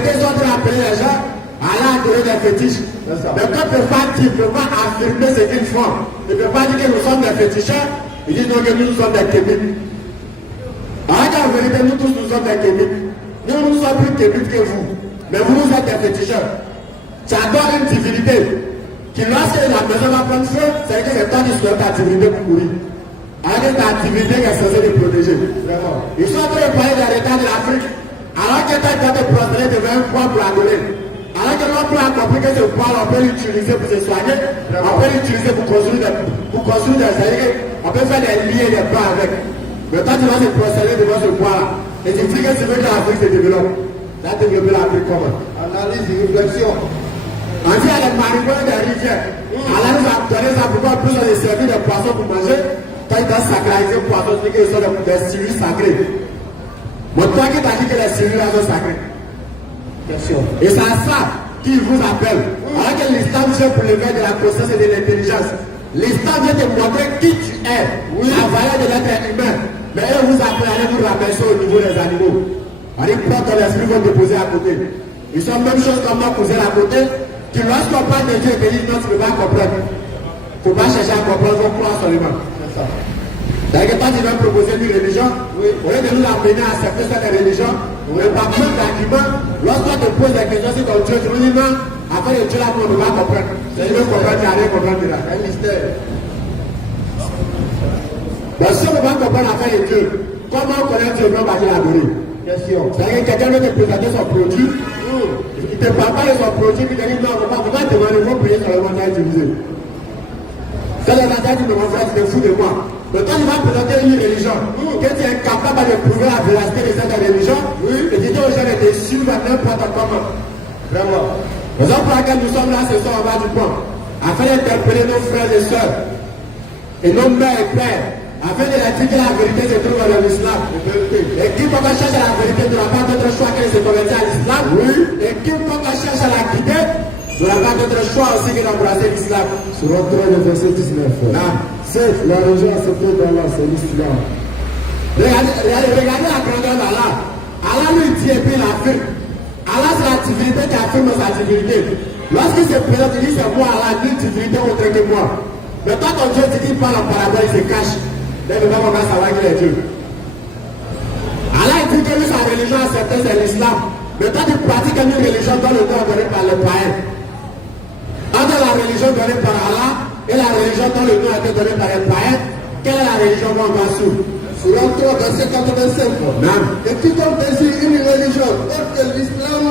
vérité, ils sont en train d'appeler les gens à l'adorer des fétiches. Mais quand tu ne peux pas affirmer ce qu'ils font, tu ne peux pas dire que nous sommes des féticheurs, ils disent donc que nous sommes des kémites. Alors qu'en vérité, nous tous nous sommes des kémites. Nous sommes plus kémites que vous. Mais vous êtes des féticheurs. Tu adores une divinité qui, lorsque la maison va prendre feu, c'est que c'est toi qui souhaites ta divinité pour mourir. Alors que ta divinité est censée te protéger. Vraiment. Ils sont en train de parler de l'état de l'Afrique. Alors que toi, tu dois te prosterner devant un poids pour adorer. Alors que l'on peut accomplir que ce poids, on peut l'utiliser pour se soigner, on peut l'utiliser pour construire des alliés, on peut faire des liens et des bras avec. Mais toi, tu vas te prosterner devant ce poids-là. Et tu dis que tu veux que l'Afrique se développe. Ça développer l'Afrique comment? Analyse et réflexion. On dit à les mariniers des rivières. Allah nous a donné ça pourquoi plus on est servi des poissons pour manger. Quand ils doivent sacraliser les poissons, c'est qu'ils sont des cellules sacrées. Mais toi qui t'as dit que les cellules sont sacrées. Et c'est à ça qu'ils vous appellent. Alors que l'islam vient pour l'éveil de la conscience et de l'intelligence. L'islam vient te montrer qui tu es, la valeur de l'être humain. Mais eux vous appellent à vous rabaisser au niveau des animaux. On dit prends ton esprit, vont te poser à côté. Ils sont même chose comme moi, poser à côté, que lorsqu'on parle de Dieu, ils disent non, tu ne peux pas comprendre. Il ne faut pas chercher à comprendre, il faut croire seulement. C'est ça. D'ailleurs, quand tu vas proposer une religion, au lieu de nous amener à accepter cette religion, par contre d'argument, lorsqu'on te pose des questions sur ton Dieu, tu nous dis non, après le Dieu là, on ne peut pas comprendre. C'est une comprendre, il n'y a rien à comprendre là. C'est un mystère. Donc si on ne peut pas comprendre après le Dieu, comment on connaît Dieu, on va dire l'adorer? Question. C'est-à-dire que quelqu'un veut te présenter son produit, il ne te parle pas de son produit, puis il te dit non, on ne va pas demander, il faut payer sur le montant utilisé. C'est les gens qui me vont faire, tu te fous de moi. Mais quand il va présenter une religion, que tu es capable de prouver la véracité de cette religion, et tu dis aux gens de suivre n'importe comment. Vraiment. Raison pour laquelle nous sommes là ce soir en bas du pont, afin d'interpeller nos frères et sœurs, et nos mères et pères, afin de leur dire que la vérité se trouve dans l'islam. Et quiconque cherche la vérité ne n'a pas d'autre choix que de se convertir à l'islam. Et quiconque cherche à la guider ne n'a pas d'autre choix aussi que d'embrasser l'islam. Sur le verset 19. C'est la religion acceptée d'Allah, c'est l'islam. Regardez la grandeur d'Allah. Allah lui dit et puis il affirme. Allah c'est la divinité qui affirme sa divinité. Lorsqu'il se présente, il dit c'est moi Allah, une divinité autre que moi. Mais quand ton Dieu dit qu'il parle en parabole, il se cache. Mais maintenant on va savoir qu'il est Dieu. Allah dit que lui, sa religion acceptée c'est l'islam. Mais quand tu pratiques une religion dans le nom donné par les païens, entre la religion donnée par Allah et la religion dont le nom a été donné par les païens, quelle est la religion qu'on va suivre? Selon toi, verset 85. Et quiconque désire une religion autre que l'islam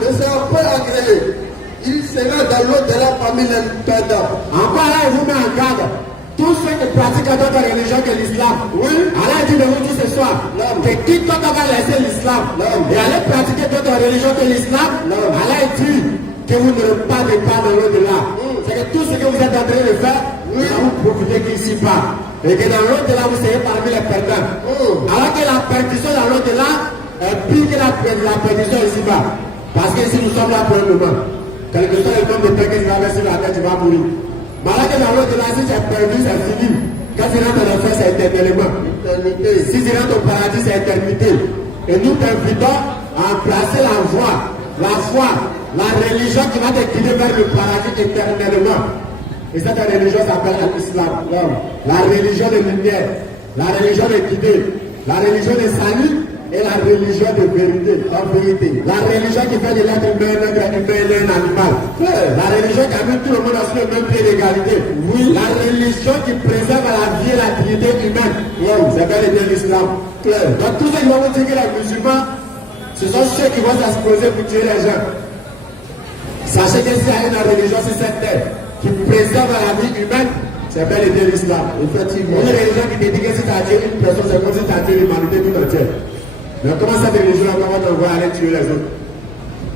ne sera pas agréé. Il sera dans l'au-delà parmi les perdants. Encore là, il vous met en garde. Tous ceux qui pratiquent d'autres religions que l'islam. Allah dit de vous dire ce soir que quiconque va laisser l'islam et aller pratiquer d'autres religions que l'islam, Allah dit que vous n'aurez pas de part dans l'au-delà. C'est que tout ce que vous êtes en train de faire, vous profitez qu'ici-bas. Et que dans l'au-delà, vous serez parmi les perdants. Alors que la perdition dans l'au-delà est pire que la perdition ici-bas. Parce que si nous sommes là pour un moment, quel que soit le nombre de temps que tu vas mettre sur la tête, tu vas mourir. Mais alors que dans l'au-delà, si tu as perdu, c'est fini. Quand tu rentres dans l'enfer, c'est éternellement. Si tu rentres au paradis, c'est éternité. Et nous t'invitons à embrasser la voie, la foi, la religion qui va te guider vers le paradis éternellement. Et cette religion s'appelle l'islam. La religion de lumière, la religion de guider, la religion de salut et la religion de vérité, en vérité. La religion qui fait de l'être humain un animal. La religion qui a mis tout le monde sur le même pied d'égalité. La religion qui préserve la vie et la dignité humaine. C'est bel et bien l'islam. Donc tous ceux qui vont vous dire que les musulmans, ce sont ceux qui vont s'exposer pour tuer les gens. Sachez que s'il y a une religion sur cette terre qui préserve la vie humaine, c'est bel et bien l'islam. Effectivement. Une religion qui te dit que si tu as tué une personne, c'est comme si tu as tué l'humanité tout entière. Mais comment cette religion-là, comment on va aller tuer les autres?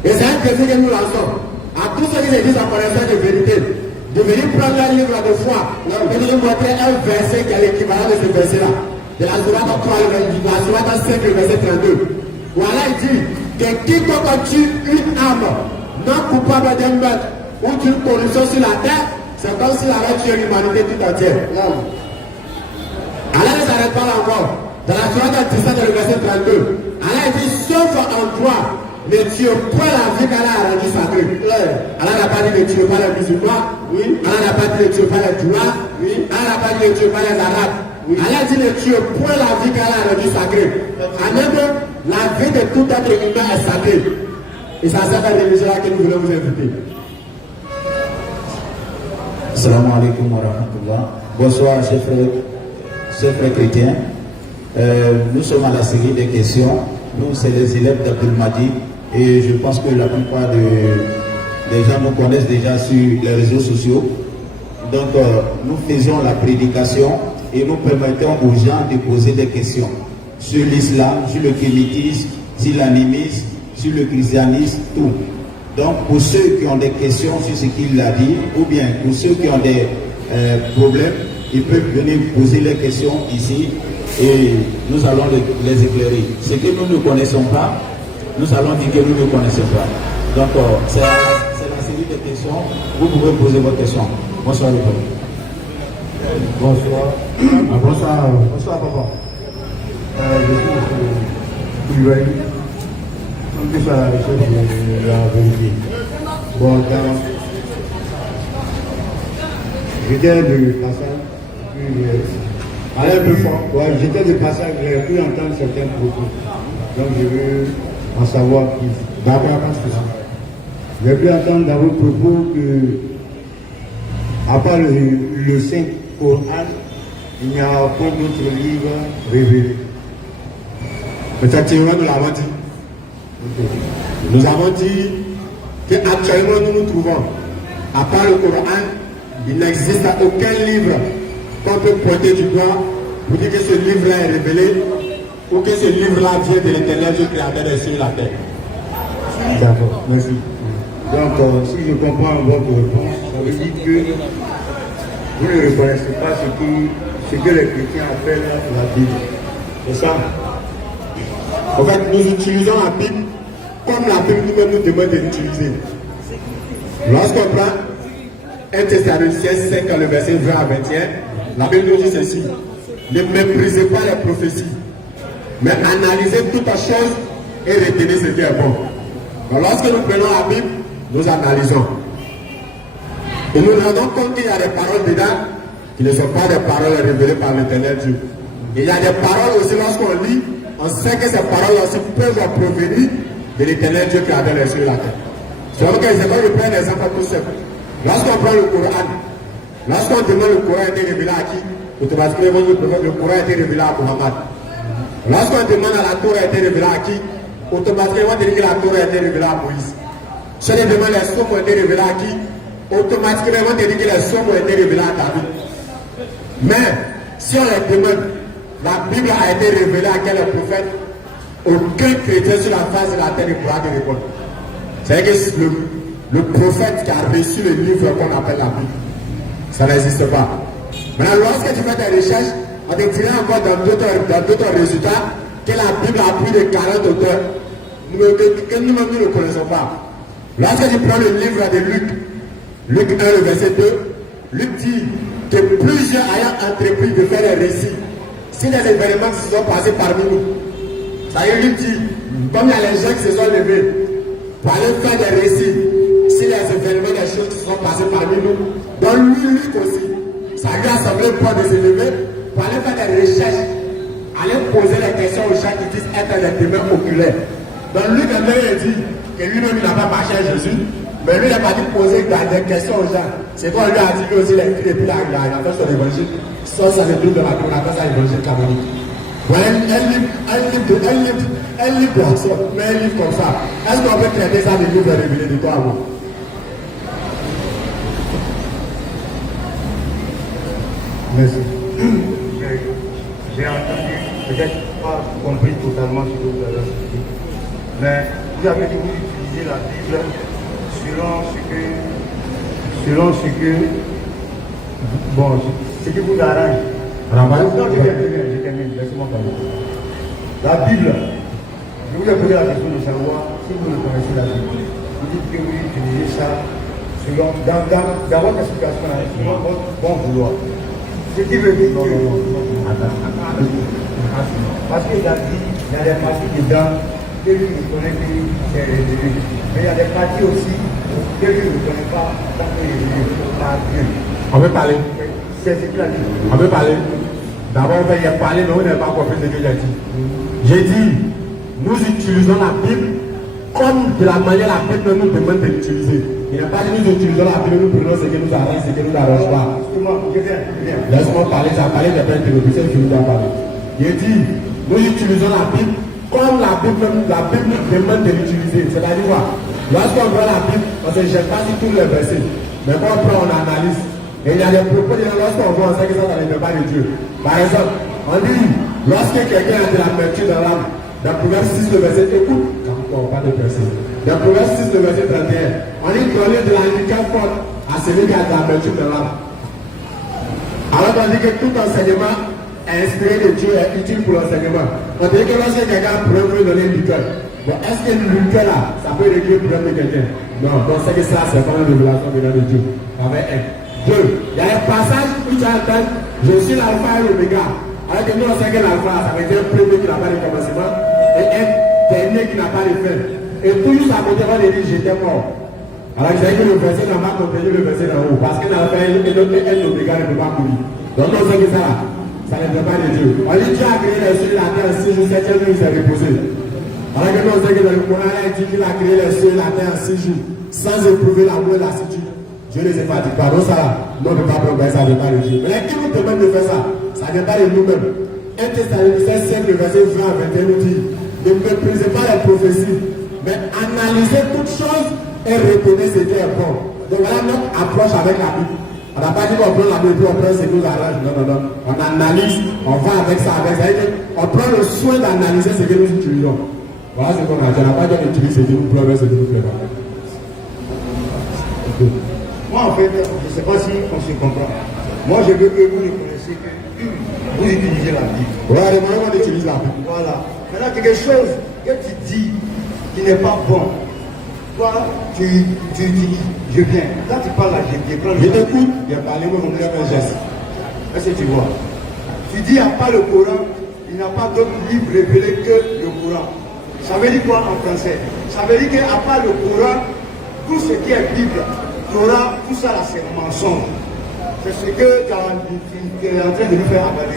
Et c'est un défi que nous lançons à tous ceux qui se disent en connaissance de vérité, de venir prendre un livre de foi et de nous montrer un verset qui est l'équivalent de ce verset-là. De la Sourate 3, la Sourate 5, le verset 32. Voilà, il dit que quiconque tue une âme non coupable d'un meurtre ou d'une corruption sur la terre, c'est comme s'il avait tué l'humanité tout entière. Allah ne s'arrête pas là encore. Dans la Sourate 17, le verset 32, Allah dit sauf en toi ne tue point la vie qu'Allah a rendue sacrée. Allah n'a pas dit ne tue pas les musulmans. Oui. Allah n'a pas dit ne tue pas les Touras. Oui. Allah n'a pas dit ne tue pas les Arabes. Oui. Allah dit ne tue point la vie qu'Allah a rendue sacrée. En même la vie de tout être humain est sacrée. Et c'est à cette religion-là que nous voulons vous inviter. Assalamu alaikum wa rahmatullah. Bonsoir, chers frères chrétiens. Nous sommes à la série des questions. Nous, c'est les élèves d'Abdul Mahdi. Et je pense que la plupart des gens nous connaissent déjà sur les réseaux sociaux. Donc, nous faisons la prédication et nous permettons aux gens de poser des questions sur l'islam, sur le kémitisme, sur l'animisme, sur le christianisme, tout. Donc, pour ceux qui ont des questions sur ce qu'il a dit, ou bien pour ceux qui ont des problèmes, ils peuvent venir poser les questions ici et nous allons les éclairer. Ce que nous ne connaissons pas, nous allons dire que nous ne connaissons pas. Donc, c'est la série de questions. Vous pouvez poser vos questions. Bonsoir, les frères. Bonsoir. Bonsoir, papa. Je suis Koulibaly. On touche à la recherche de la vérité. Bon, j'étais de passage, puis aller un peu fort. Ouais, j'étais de passage, j'ai pu entendre certains propos. Donc je veux en savoir plus. D'abord, j'ai pu entendre dans vos propos que, à part le Saint Coran, il n'y a pas d'autre livre révélé. Effectivement, nous l'avons dit. Nous avons dit qu'actuellement nous nous trouvons, à part le Coran, il n'existe aucun livre qu'on peut pointer du doigt pour dire que ce livre-là est révélé ou que ce livre-là vient de l'éternel Dieu créateur des cieux et la terre. D'accord, merci. Donc, si je comprends votre réponse, ça veut dire que vous ne reconnaissez pas ce que les chrétiens appellent la Bible. C'est ça? En fait, nous utilisons la Bible comme la Bible nous-mêmes nous demande de l'utiliser. Lorsqu'on prend 1 Thessaloniciens 5, le verset 20 à 21, la Bible nous dit ceci: ne méprisez pas les prophéties, mais analysez toutes choses et retenez ce qui est bon. Donc, lorsque nous prenons la Bible, nous analysons. Et nous nous rendons compte qu'il y a des paroles dedans qui ne sont pas des paroles révélées par l'éternel Dieu. Et il y a des paroles aussi, lorsqu'on lit, on sait que ces paroles aussi peuvent provenir de l'éternel Dieu qui a donné les cieux et la terre. C'est donc je prends un exemple tout simple. Lorsqu'on prend le Coran, lorsqu'on demande le Coran a été révélé à qui, automatiquement le Coran a été révélé à Muhammad. Lorsqu'on demande à la Torah a été révélée à qui, automatiquement on dit que la Torah a été révélée à Moïse. Si on demande les sommes ont été révélées à qui, automatiquement on dit que les sommes ont été révélées à David. Mais si on les demande, la Bible a été révélée à quel prophète, aucun chrétien sur la face de la terre ne pourra te répondre. C'est-à-dire que le prophète qui a reçu le livre qu'on appelle la Bible, ça n'existe pas. Maintenant, lorsque tu fais tes recherches, on te dira encore dans d'autres résultats que la Bible a plus de 40 auteurs que nous-mêmes nous ne connaissons pas. Lorsque tu prends le livre de Luc 1, le verset 2, Luc dit que plusieurs ayant entrepris de faire des récits, si des événements qui se sont passés parmi nous, ça y est, Luc dit, comme il y a les gens qui se sont levés pour aller faire des récits, si les événements, des choses qui se sont passées parmi nous, donc lui, Luc aussi, ça lui a semblé pas de se lever pour aller faire des recherches, aller poser les questions aux gens qui disent être des témoins oculaires. Donc Luc a dit que lui-même il n'a pas marché à Jésus, mais lui il n'a pas dit poser des questions aux gens. C'est quoi lui a dit aussi les cris et puis il a fait son évangile. Ça c'est le truc de la Bible, on appelle ça l'évangile canonique. Un livre comme ça, mais un livre comme ça, est-ce qu'on peut traiter ça des livres révélés de toi à moi? Merci. J'ai entendu, peut-être pas compris totalement ce que vous avez dit, mais vous avez dit que vous utilisez la Bible selon ce que vous arrange. Non, je termine, laissez-moi parler. La Bible, je vous ai posé la question de savoir si vous le connaissez la Bible. Vous dites que vous utilisez ça selon, dans votre situation, selon votre bon vouloir. Ce qui veut dire que, parce qu'il a dit, il y a des parties dedans que lui reconnaît que c'est révélé. Mais il y a des parties aussi que lui ne reconnaît pas tant que révélé par Dieu. On peut parler. C'est ce qu'il a dit. On peut parler. D'abord, on va y parler, mais on n'a pas compris ce que j'ai dit. J'ai dit, nous utilisons la Bible comme de la manière la Bible nous demande de l'utiliser. Il n'a pas dit nous utilisons la Bible, nous prenons ce que nous arrange, ce que nous n'arrange pas. Je viens. Laisse-moi parler, j'ai parlé de plein de théologiens, je vous dois parler. J'ai dit, nous utilisons la Bible comme la Bible nous demande de l'utiliser. C'est-à-dire quoi? Lorsqu'on prend la Bible, on ne se jette pas sur tous les versets. Mais quand on prend, on analyse. Et il y a des propos, lorsqu'on voit, on sait que ça dans les débats de Dieu. Par exemple, on dit, lorsque quelqu'un a de la vertu dans l'âme, dans Proverbe 6, le verset, écoute, pas de verset. Dans Proverbe 6, le verset 31, on dit donner de la handicap forte à celui qui a de la vertu dans l'âme. Alors on dit que tout enseignement inspiré de Dieu est utile pour l'enseignement. On dit que lorsque quelqu'un peut donner une liqueur, bon, est-ce que une liqueur là, ça peut régler le problème de quelqu'un? Non, donc c'est que ça, c'est pas une révélation venant de Dieu. Avec un. Deux, il y a un passage où tu entends, je suis l'alpha et l'oméga. Alors que nous on sait que l'alpha, ça veut dire un premier qui n'a pas de commencement et un dernier qui n'a pas de fin. Et toujours ça côté va dire j'étais mort. Alors que c'est que le verset n'a pas contenu le verset d'en haut. Parce que l'alpha et l'oméga ne peut pas courir. Donc on sait que ça ne vient pas de Dieu. On dit Dieu a créé les cieux et la terre en 6 jours, 7e jour il s'est reposé. Alors que nous on sait que dans le Coran il dit qu'il a créé les cieux et la terre en 6 jours, sans éprouver l'amour et la lassitude. Dieu ne les fatigue pas. Donc ça, nous ne peut pas progresser, ça ne vient pas de Dieu. Mais qui nous demande de faire ça? Ça ne vient pas de nous-mêmes. 1 Thessaloniciens 5, le verset 20 à 21 nous dit, ne méprisez pas les prophéties, mais analysez toutes choses et retenez ce qui est bon. Donc voilà notre approche avec la Bible. On n'a pas dit qu'on prend la Bible et on prend ce qui nous arrange. Non, non, non. On analyse, on va avec ça, avec ça. On prend le soin d'analyser ce que nous utilisons. Voilà ce qu'on a dit. On n'a pas dit qu'on utilise ce qui nous plaît, ce qui nous plaît pas. Moi, en fait, je ne sais pas si on se comprend. Moi, je veux que vous reconnaissiez que vous utilisez la Bible. Voilà, on utilise la Bible. Voilà. Maintenant, quelque chose que tu dis qui n'est pas bon, toi, tu utilises. Je viens. Là, tu parles à je prends le je t'écoute. Il a parlé, moi, je me fais un geste. Est-ce que tu vois? Tu dis, à part le Coran, il n'y a pas d'autre livre révélé que le Coran. Ça veut dire quoi en français? Ça veut dire qu'à part le Coran, tout ce qui est Bible, Torah, tout ça là c'est un mensonge. C'est ce que tu es en train de nous faire avaler.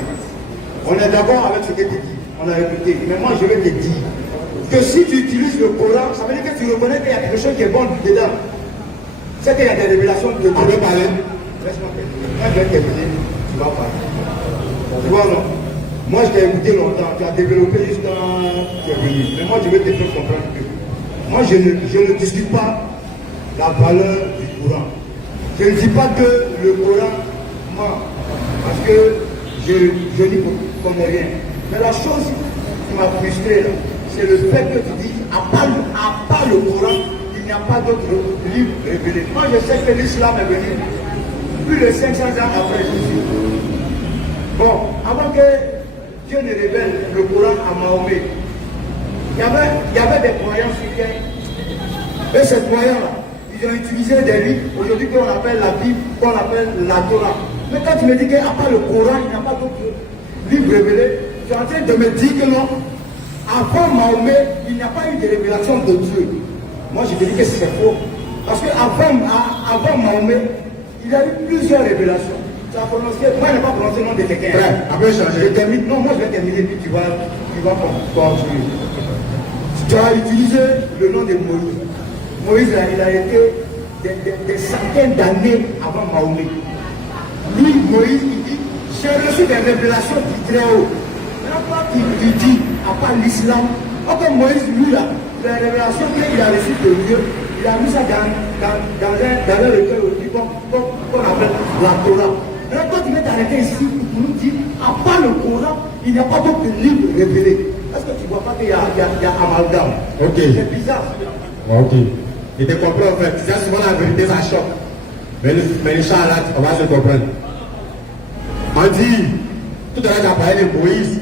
On est d'accord avec ce que tu dis, on a répété. Mais moi je vais te dire que si tu utilises le Coran, ça veut dire que tu reconnais qu'il y a quelque chose qui est bon dedans. C'est qu'il y a des révélations de Dieu. On peut parler. Laisse-moi terminer. Quand je vais terminer, tu vas parler. Tu vois non? Moi je t'ai écouté longtemps, tu as développé jusqu'à tu es venu. Mais moi je vais te faire comprendre que moi je ne discute pas la valeur du Coran. Je ne dis pas que le Coran ment, parce que je n'y connais rien. Mais la chose qui m'a frustré, c'est le fait que tu dis, à part le Coran, il n'y a pas d'autre livre révélé. Moi, je sais que l'islam est venu plus de 500 ans après Jésus. Bon, avant que Dieu ne révèle le Coran à Mahomet, il y avait des croyants sur terre. Et ces croyants-là, ils ont utilisé des livres, aujourd'hui qu'on appelle la Bible, qu'on appelle la Torah. Mais quand tu me dis qu'à part le Coran, il n'y a pas d'autre livre révélé, tu es en train de me dire que non, avant Mahomet, il n'y a pas eu de révélation de Dieu. Moi, je te dis que c'est faux. Parce qu'avant Mahomet, il y a eu plusieurs révélations. Tu as prononcé, moi, je n'ai pas prononcé le nom de quelqu'un. Après, changer. Je termine, non, moi, je vais terminer, puis tu vas continuer. Tu as utilisé le nom de Moïse. Moïse, il a été des centaines d'années avant Mahomet. Lui, Moïse, il dit, j'ai reçu des révélations du très haut. Maintenant, toi, tu dis, à part l'islam, comme Moïse, lui, là, les révélations qu'il a reçues de Dieu, il a mis ça dans un recueil qu'on appelle la Torah. Maintenant, toi, tu veux t'arrêter ici pour nous dire, à part le Coran, il n'y a pas d'autre livre révélé. Est-ce que tu ne vois pas qu'il y a amalgame? Ok. C'est bizarre. Ok. Et tu comprends en fait. Tu sais souvent la vérité, ça choque. Mais Inch'Allah, on va se comprendre. On dit, tout à l'heure, tu as parlé de Moïse.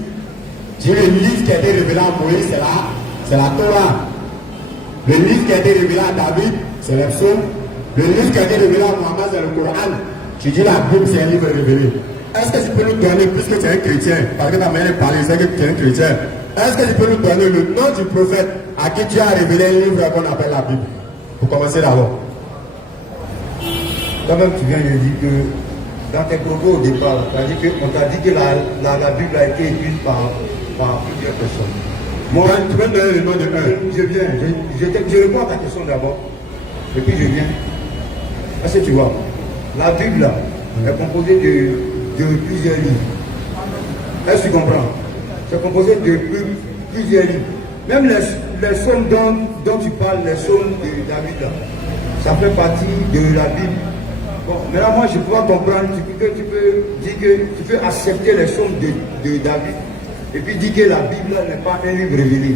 Tu dis le livre qui a été révélé à Moïse, c'est la Torah. Le livre qui a été révélé à David, c'est les psaumes. Le livre qui a été révélé à Mohammed, c'est le Coran. Tu dis la Bible, c'est un livre révélé. Est-ce que tu peux nous donner, puisque tu es un chrétien, parce que ta manière de parler, c'est que tu es un chrétien, Est-ce que tu peux nous donner le nom du prophète à qui tu as révélé un livre qu'on appelle la Bible? Pour commencer d'abord. Toi-même, tu viens de dire que dans tes propos au départ, on t'a dit que la Bible a été écrite par plusieurs personnes. Moi, tu peux me donner le nom de un? Je viens, je réponds à ta question d'abord, et puis je viens. Est-ce que tu vois, la Bible là, est composée de plusieurs livres. Est-ce que tu comprends? C'est composé de plusieurs livres. Même les psaumes dont tu parles, les psaumes de David là, ça fait partie de la Bible. Bon, maintenant moi je peux comprendre, tu peux dire que tu peux accepter les psaumes de David et puis dire que la Bible n'est pas un livre révélé.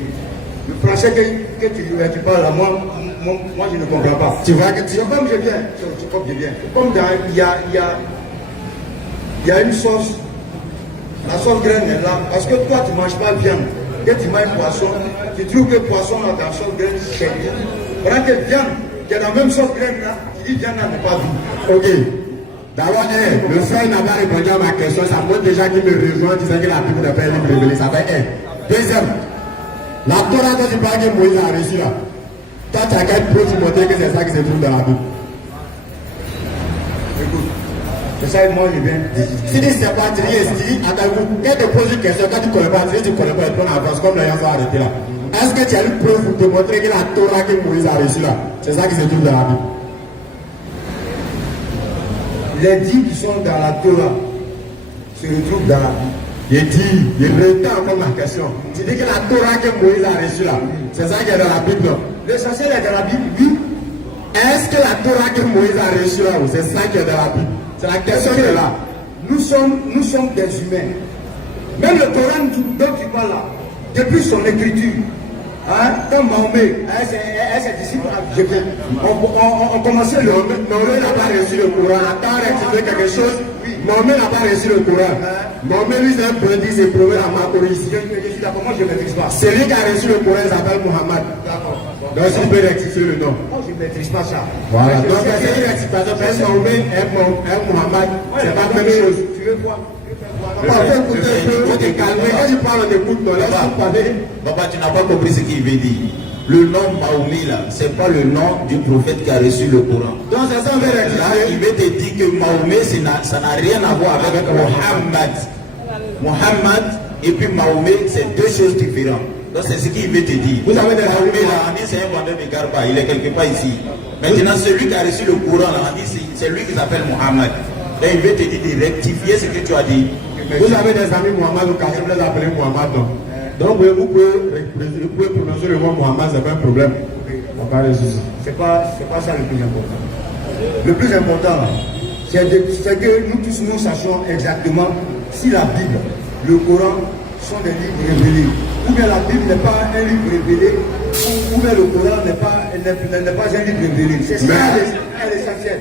Le français que tu parles là, moi je ne comprends pas. Tu vois que tu... Comme je viens, comme dans, il y a une sauce, la sauce graine est là, parce que toi tu ne manges pas viande, que tu manges poisson, tu trouves que poisson là, ta sauce graine c'est bien. Pendant que viande, qui est la même sauce graine là, tu dis viande là n'est pas vie. Ok. D'abord, le frère n'a pas répondu à ma question, ça montre déjà qu'il me rejoint disant que la Bible n'est pas un livre révélé, ça fait un. Deuxième, la Torah dont tu parles que Moïse a reçu là, toi tu as qu'à être preuve pour montrer que c'est ça qui se trouve dans la Bible. Écoute, c'est ça que moi je viens. Si tu ne sais pas, tu dis, attends-vous, quand tu poses une question, quand tu ne connais pas, tu dis tu ne connais pas, tu prends avance, comme les gens sont arrêtés là. Est-ce que tu as une preuve pour te montrer que la Torah que Moïse a reçue là, c'est ça qui se trouve dans la Bible? Les dix qui sont dans la Torah se retrouvent dans la Bible. Je répète encore ma question. Tu dis que la Torah que Moïse a reçue là, c'est ça qui est dans la Bible, non? L'essentiel est dans la Bible, oui. Est-ce que la Torah que Moïse a reçue là, c'est ça qui est dans la Bible? C'est la question qui est là. Nous sommes des humains. Même le Coran dont tu parles là, depuis son écriture, hein, quand Mahomet, ses disciples, on commençait le... Mahomet n'a pas reçu le Coran. Attends, rectifier quelque chose. Mahomet n'a pas reçu le Coran. Mahomet, lui, c'est un bandit, c'est prouvé à Macoris. Je suis d'accord, moi je ne maîtrise pas. Celui qui a reçu le Coran s'appelle Mohammed. D'accord. Donc, s'il peut rectifier le nom. Moi je ne maîtrise pas ça. Voilà. Donc, c'est une rectification. Parce que Mahomet et Mohammed, c'est pas la même chose. Tu veux quoi? Il faut te calmer. Quand tu parles, on écoute. Papa, tu n'as pas compris ce qu'il veut dire. Le nom Mahomet là, c'est pas le nom du prophète qui a reçu le Coran. Donc c'est ça, on veut Là, il veut te dire que Mahomet, ça n'a rien à voir avec Mohammed. Mohammed et puis Mahomet, c'est deux choses différentes. Donc c'est ce qu'il veut te dire. Vous avez des Mahomet là, on dit c'est un vendeur de garba, il est quelque part ici. Maintenant, celui qui a reçu le Coran là, on dit c'est lui qui s'appelle Mohammed. Là, il veut te dire de rectifier ce que tu as dit. Vous avez des amis Mohammed au quartier, vous les appelez Mohammed, non? Donc vous pouvez prononcer le mot Mohammed, c'est pas un problème. C'est pas ça le plus important. Le plus important, c'est que nous tous nous sachions exactement si la Bible, le Coran sont des livres révélés. Ou bien la Bible n'est pas un livre révélé, ou bien le Coran n'est pas un livre révélé. C'est ça l'essentiel.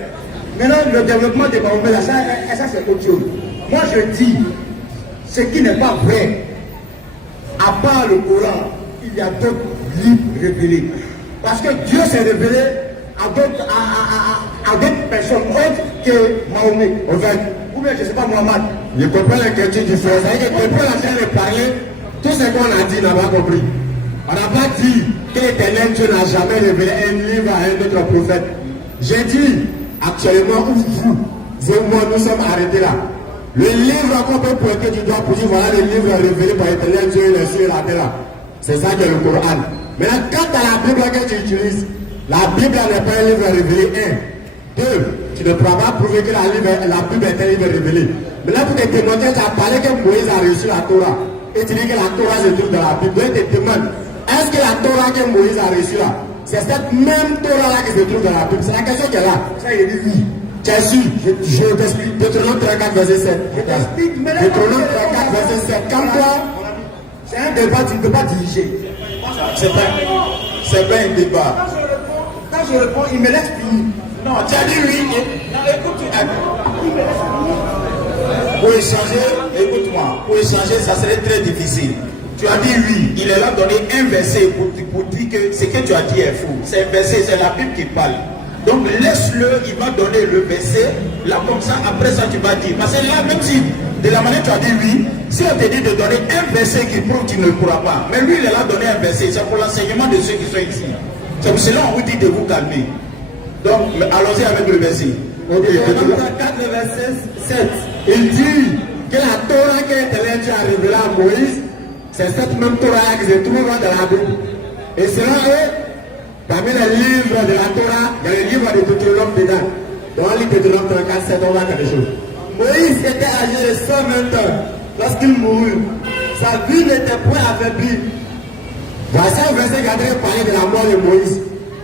Maintenant, le développement des Mahomet, ça c'est autre chose. Moi je dis, ce qui n'est pas vrai, à part le Coran, il y a d'autres livres révélés. Parce que Dieu s'est révélé à d'autres personnes autres que Mahomet. En fait, ou bien je ne sais pas Mohammed. Je comprends l'inquiétude du frère. C'est-à-dire que quelqu'un a train de parler, tout ce qu'on a dit n'a pas compris. On n'a pas dit que l'Éternel Dieu n'a jamais révélé un livre à un autre prophète. J'ai dit, actuellement, où vous et moi, nous sommes arrêtés là. Le livre qu'on peut pointer du doigt pour dire voilà le livre révélé par l'Éternel Dieu et les cieux et la terre là. C'est ça qui est le Coran. Maintenant, quant à la Bible que tu utilises, la Bible n'est pas un livre révélé. 1. 2. Tu ne pourras pas prouver que la Bible est un livre révélé. Maintenant, pour te démontrer, tu as parlé que Moïse a reçu la Torah. Et tu dis que la Torah se trouve dans la Bible. Donc, je te demande, est-ce que la Torah que Moïse a reçue là, c'est cette même Torah là qui se trouve dans la Bible? C'est la question qui est là. Ça, il dit oui. Tu es sûr? Je t'explique. Deutéronome 34, verset 7. Deutéronome 34, verset 7. Comme toi, c'est un débat, tu ne peux pas diriger. C'est pas un débat. Quand je réponds, il me laisse finir. Non, tu as dit oui. Non, écoute, pour échanger, écoute-moi, pour échanger, ça serait très difficile. Tu as dit oui, il est là donné un verset pour dire que ce que tu as dit est faux. C'est un verset, c'est la Bible qui parle. Donc laisse-le, il va donner le verset, là comme ça, après ça tu vas dire. Parce que là, même si De la manière tu as dit oui, si on te dit de donner un verset qui prouve que tu ne pourras pas, mais lui il est là donné un verset, c'est pour l'enseignement de ceux qui sont ici. C'est pour cela qu'on vous dit de vous calmer. Donc allons-y avec le verset. Deutéronome 4, le verset 7. Il dit que la Torah que l'Éternel a révélée à Moïse, c'est cette même Torah que se trouve dans la Bible. Et selon eux, parmi les livres de la Torah, il y a le livre de Deutéronome dedans. Dans le livre de Deutéronome 34, 7, on voit quelque chose. Moïse était âgé de 120 ans lorsqu'il mourut. Sa vie n'était point affaiblie. Voici un verset qui a parlé de la mort de Moïse.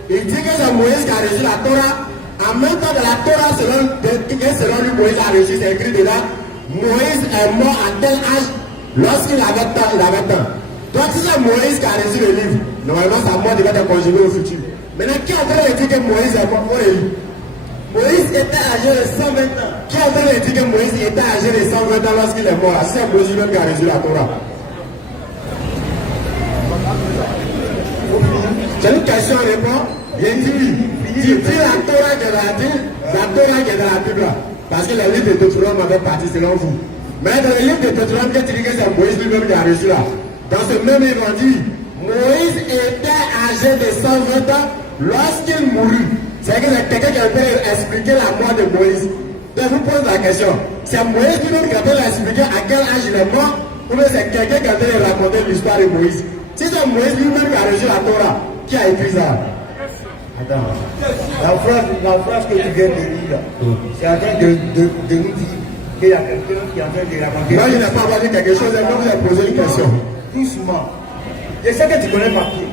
Il dit que c'est Moïse qui a reçu la Torah. En même temps de la Torah, selon lui, Moïse a reçu, c'est écrit dedans. Moïse est mort à tel âge lorsqu'il avait temps, il avait temps. Donc si c'est Moïse qui a reçu le livre, normalement sa mort devait être conjuguée au futur. Maintenant, qui est en train de dire que Moïse est mort? Moïse était âgé de 120 ans. Qui est en train de dire que Moïse était âgé de 120 ans lorsqu'il est mort? C'est Moïse même qui a reçu la Torah. J'ai une question à répondre. Bien dit. Tu dis la Torah qui est dans la Bible, la Torah qui est dans la Bible. Parce que le livre de Deutéronome avait parti selon vous. Mais dans le livre de Deutéronome, tu dis que c'est Moïse lui-même qui a reçu là. Dans ce même livre, on dit Moïse était âgé de 120 ans lorsqu'il mourut. C'est que c'est quelqu'un qui a pu expliquer la mort de Moïse. Donc je vous pose la question. C'est Moïse lui-même qui a pu expliquer à quel âge il est mort, ou bien c'est quelqu'un qui a pu raconter l'histoire de Moïse? Si c'est Moïse lui-même qui a reçu la Torah, qui a écrit ça? Attends, la phrase que tu viens de lire, c'est en train de nous dire qu'il y a quelqu'un qui est en train de raconter. Moi, je n'ai pas entendu quelque chose, je vous ai posé une question. Doucement. Je sais que tu connais papier.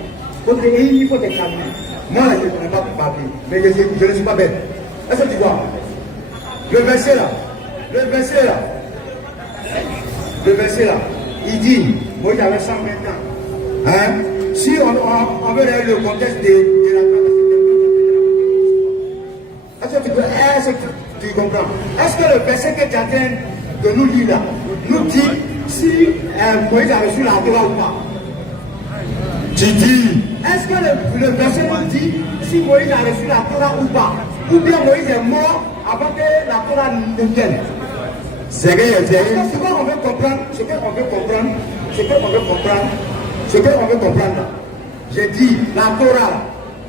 Il faut te calmer. Moi, je ne connais pas papier, mais je ne suis pas bête. Est-ce que tu vois? Le verset là, il dit, moi j'avais 120 ans. Hein? Si on veut regarder le contexte de la est-ce que tu comprends? Est-ce que le verset que tu es en train de nous lire là, nous dit si Moïse a reçu la Torah ou pas? Tu dis, est-ce que le verset nous dit si Moïse a reçu la Torah ou pas? Ou bien Moïse est mort avant que la Torah ne vienne? c'est que Ce qu'on veut comprendre, là. J'ai dit, la Torah,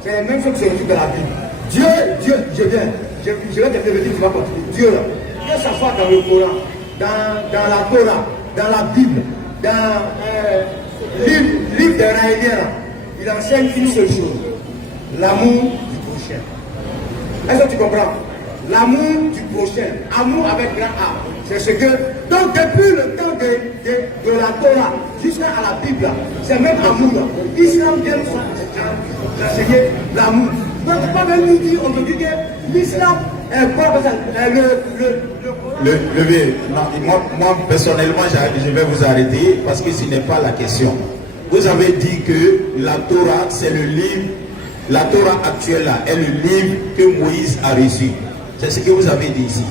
c'est la même chose que c'est le de la Bible. Dieu, je vais te dire, tu vas continuer. Dieu, là, que ce soit dans le Coran, dans la Torah, dans la Bible, dans le livre des Raéliens, il enseigne une seule chose, l'amour du prochain. Est-ce que tu comprends? L'amour du prochain, amour avec grand A. C'est ce que, donc depuis le temps de la Torah jusqu'à la Bible, c'est même amour. L'islam vient d'enseigner l'amour. Donc tu peux même nous dire, on te dit que l'islam est quoi? Moi, personnellement, je vais vous arrêter parce que ce n'est pas la question. Vous avez dit que la Torah, c'est le livre, la Torah actuelle là, est le livre que Moïse a reçu. C'est ce que vous avez dit ici.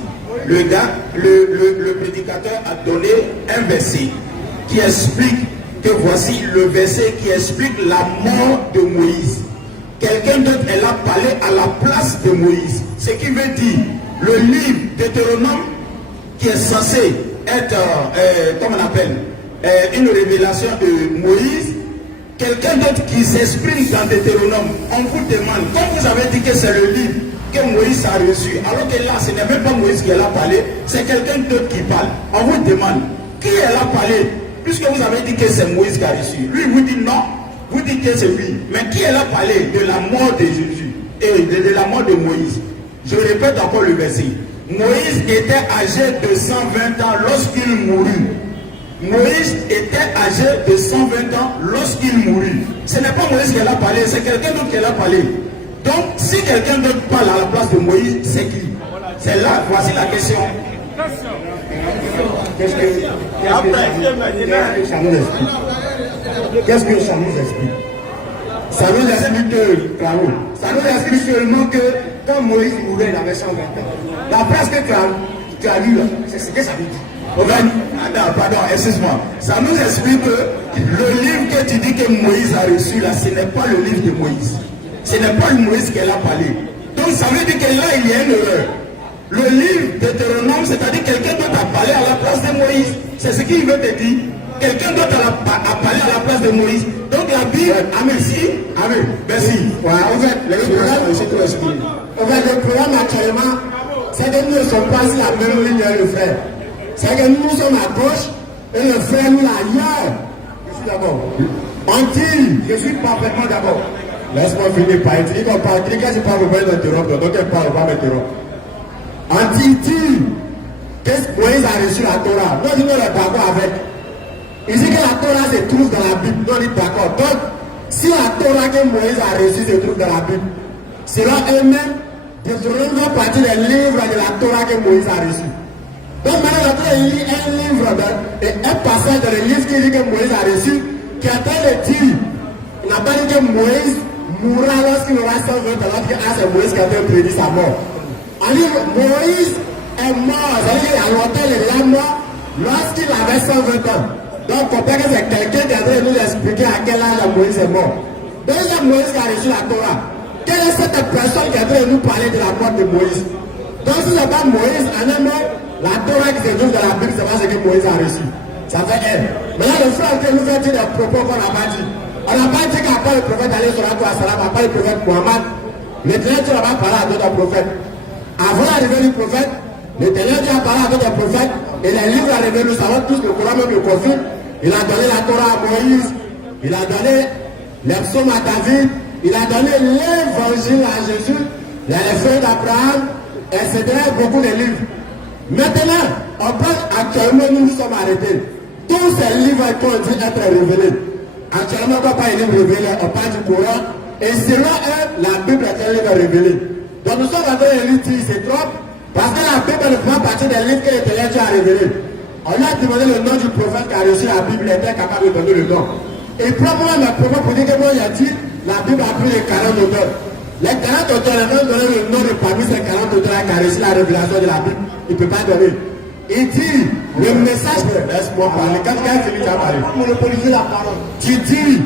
Le gars, le prédicateur a donné un verset qui explique que voici le verset qui explique la mort de Moïse. Quelqu'un d'autre est là parlé à la place de Moïse. Ce qui veut dire, le livre Deutéronome qui est censé être, comment on appelle, une révélation de Moïse, quelqu'un d'autre qui s'exprime dans Deutéronome, on vous demande, comme vous avez dit que c'est le livre que Moïse a reçu, alors que là, ce n'est même pas Moïse qui est là parlé, c'est quelqu'un d'autre qui parle. On vous demande, qui est là parlé? Puisque vous avez dit que c'est Moïse qui a reçu. Lui, vous dit non, vous dites que c'est lui. Mais qui est là parlé de la mort de Jésus et de la mort de Moïse? Je répète encore le verset. Moïse était âgé de 120 ans lorsqu'il mourut. Moïse était âgé de 120 ans lorsqu'il mourut. Ce n'est pas Moïse qui est là parlé, c'est quelqu'un d'autre qui est là parlé. Donc, si quelqu'un d'autre parle à la place de Moïse, c'est qui? C'est là, voici la question. Qu'est-ce que ça nous explique? Qu'est-ce que ça nous explique? Ça nous explique que, ça nous explique seulement que quand Moïse mourait, il avait 120 ans. La phrase que tu as lue là, c'est ce que ça veut dire. Pardon, excuse-moi. Ça nous explique que le livre que tu dis que Moïse a reçu là, ce n'est pas le livre de Moïse. Ce n'est pas Moïse qui est là parlé. Donc ça veut dire que là, il y a une erreur. le livre de Deutéronome, c'est-à-dire quelqu'un d'autre a parlé à la place de Moïse. C'est ce qu'il veut te dire. Quelqu'un d'autre a parlé à la place de Moïse. Donc la Bible, Amen, si. Amen. Merci. Voilà, en fait, le problème actuellement, c'est que nous ne sommes pas sur la même ligne, le frère. C'est que nous sommes à gauche et le frère nous ailleurs. Je suis d'accord. On dit, je suis parfaitement d'accord. Laisse-moi finir par dire qu'on parle. Quand je parle, vous m'interrompre. Donc elle parle, on va m'interrompre. On dit, qu'est-ce que Moïse a reçu la Torah? Nous, nous sommes d'accord avec. Il dit que la Torah se trouve dans la Bible. Nous, on est d'accord. Donc, si la Torah que Moïse a reçue se trouve dans la Bible, selon eux-mêmes, Deutéronome va partir des livres de la Torah que Moïse a reçu. Donc maintenant, il lit un livre, un passage dans le livre qui dit que Moïse a reçu, qui est en train de dire, il n'a pas dit que Moïse mourra lorsqu'il aura 120 ans, alors que c'est Moïse qui a fait prédire sa mort. On dit Moïse est mort, c'est-à-dire qu'il y a longtemps, il est déjà mort lorsqu'il avait 120 ans. Donc, on peut que c'est quelqu'un qui est en train de nous expliquer à quel âge Moïse est mort. Donc, il y a Moïse qui a reçu la Torah. Quelle est cette personne qui est en train de nous parler de la mort de Moïse? Donc, si ce n'est pas Moïse, en un mot, la Torah qui se trouve dans la Bible, c'est pas ce que Moïse a reçu. Ça fait elle. Maintenant, le frère qui nous fait dire des propos qu'on n'a pas dit. On n'a pas dit qu'après le prophète allait sur la Salam, après le prophète Mohammed, l'éternel Dieu n'a pas parlé à d'autres prophètes. Avant l'arrivée du prophète, l'éternel Dieu a parlé à d'autres prophètes, et les livres arrivés, nous savons tous, le Coran même le confirme. Il a donné la Torah à Moïse, il a donné les psaumes à David, il a donné l'évangile à Jésus, les feuilles d'Abraham, etc. Beaucoup de livres. Maintenant, on parle actuellement, nous nous sommes arrêtés. Tous ces livres qui ont dit être révélés. Actuellement, on ne parle pas de livres révélés, on parle du Coran. Et selon eux, la Bible est un livre révélé. Donc nous sommes en train de lire, c'est trop, parce que la Bible ne prend partie des livres que l'Éternel Dieu a révélés. On lui a demandé le nom du prophète qui a reçu la Bible, il était capable de donner le nom. Et probablement, le prophète pour dire que moi, il a dit, la Bible a pris les 40 auteurs. Les 40 auteurs, ils vont donner le nom de parmi ces 40 auteurs qui a reçu la révélation de la Bible. Il ne peut pas donner. Il dit, le message, laisse-moi parler, quand quelqu'un finit, tu vas parler. Monopoliser la parole. Tu dis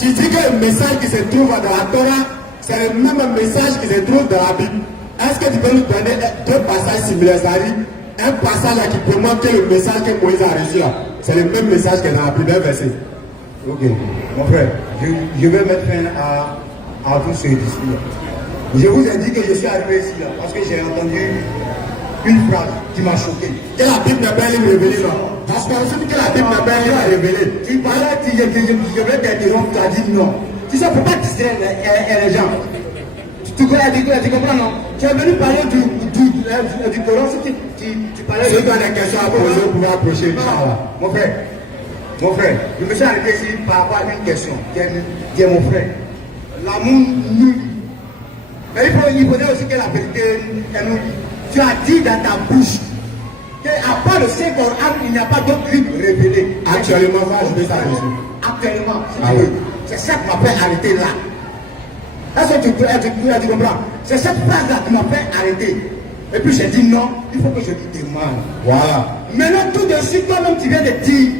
que le message qui se trouve dans la Torah, c'est le même message qui se trouve dans la Bible. Est-ce que tu peux nous donner deux passages similaires, c'est-à-dire un passage qui peut montrer le message que Moïse a reçu là? C'est le même message que dans la Bible, un verset. Ok, mon frère, je vais mettre fin à tout ce discours. Je vous ai dit que je suis arrivé ici là, parce que j'ai entendu une phrase qui m'a choqué. Que la Bible n'est pas un livre révélé là. Parce qu'on se dit que la Bible n'est pas un livre révélé. Tu parlais, je vais t'interrompre, tu as dit non. Tu sais pourquoi tu sais les gens? Tu comprends non? Tu es venu parler du Coran, si tu parlais de... Si tu as des questions à poser, vous pouvez approcher, Inch'Allah. Mon frère, je me suis arrêté ici par rapport à une question qui est mon frère. L'amour nous. Mais il faudrait aussi que la vérité nous. Tu as dit dans ta bouche qu'à part le Saint-Coran, il n'y a pas d'autre livre révélé. Actuellement, je vais t'arrêter. Actuellement, si tu veux. C'est ça qui m'a fait arrêter là. Est-ce que tu comprends? C'est cette phrase-là qui m'a fait arrêter. Et puis j'ai dit non, il faut que je te demande. Voilà. Maintenant, tout de suite, toi-même, tu viens de dire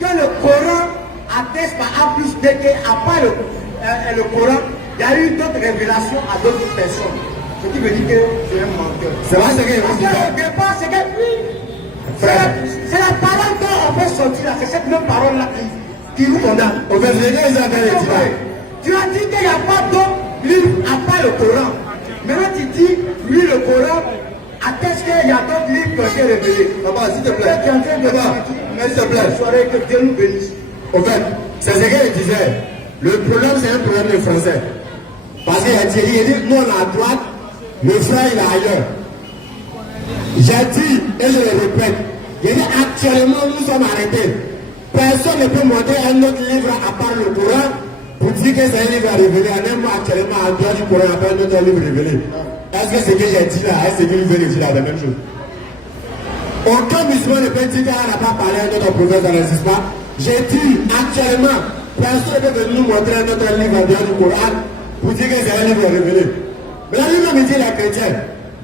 que le Coran atteste par A plus B qu'à part le Coran, il y a eu d'autres révélations à d'autres personnes. Ce qui veut dire que c'est un menteur. C'est vrai, c'est que au départ, c'est que c'est la parole qu'on fait sortir là, c'est cette même parole-là qui nous condamne. Au fait, tu as dit qu'il n'y a pas d'autre livre à part le Coran. Maintenant, tu dis, oui, le Coran atteste qu'il y a d'autres livres qui ont été révélés. Papa, s'il te plaît. S'il te plaît. Soirée, que Dieu nous bénisse. Au fait, c'est ce qu'il disait. Le problème, c'est un problème de français. Parce qu'il a dit, nous on est à droite, le frère il est ailleurs. J'ai dit, et je le répète, il dit actuellement nous sommes arrêtés. Personne ne peut montrer un autre livre à part le Coran pour dire que c'est un livre révélé. En un mot, actuellement, en dehors du Coran, il n'y a pas un autre livre révélé. Est-ce que ce que j'ai dit là, est-ce qu'il veut dire la même chose? Aucun musulman ne peut dire qu'on n'a pas parlé à notre prophète, ça n'existe pas. J'ai dit actuellement, personne ne peut venir nous montrer un autre livre en dehors du Coran pour dire que c'est un livre révélé. Mais là, lui-même, il dit les chrétiens,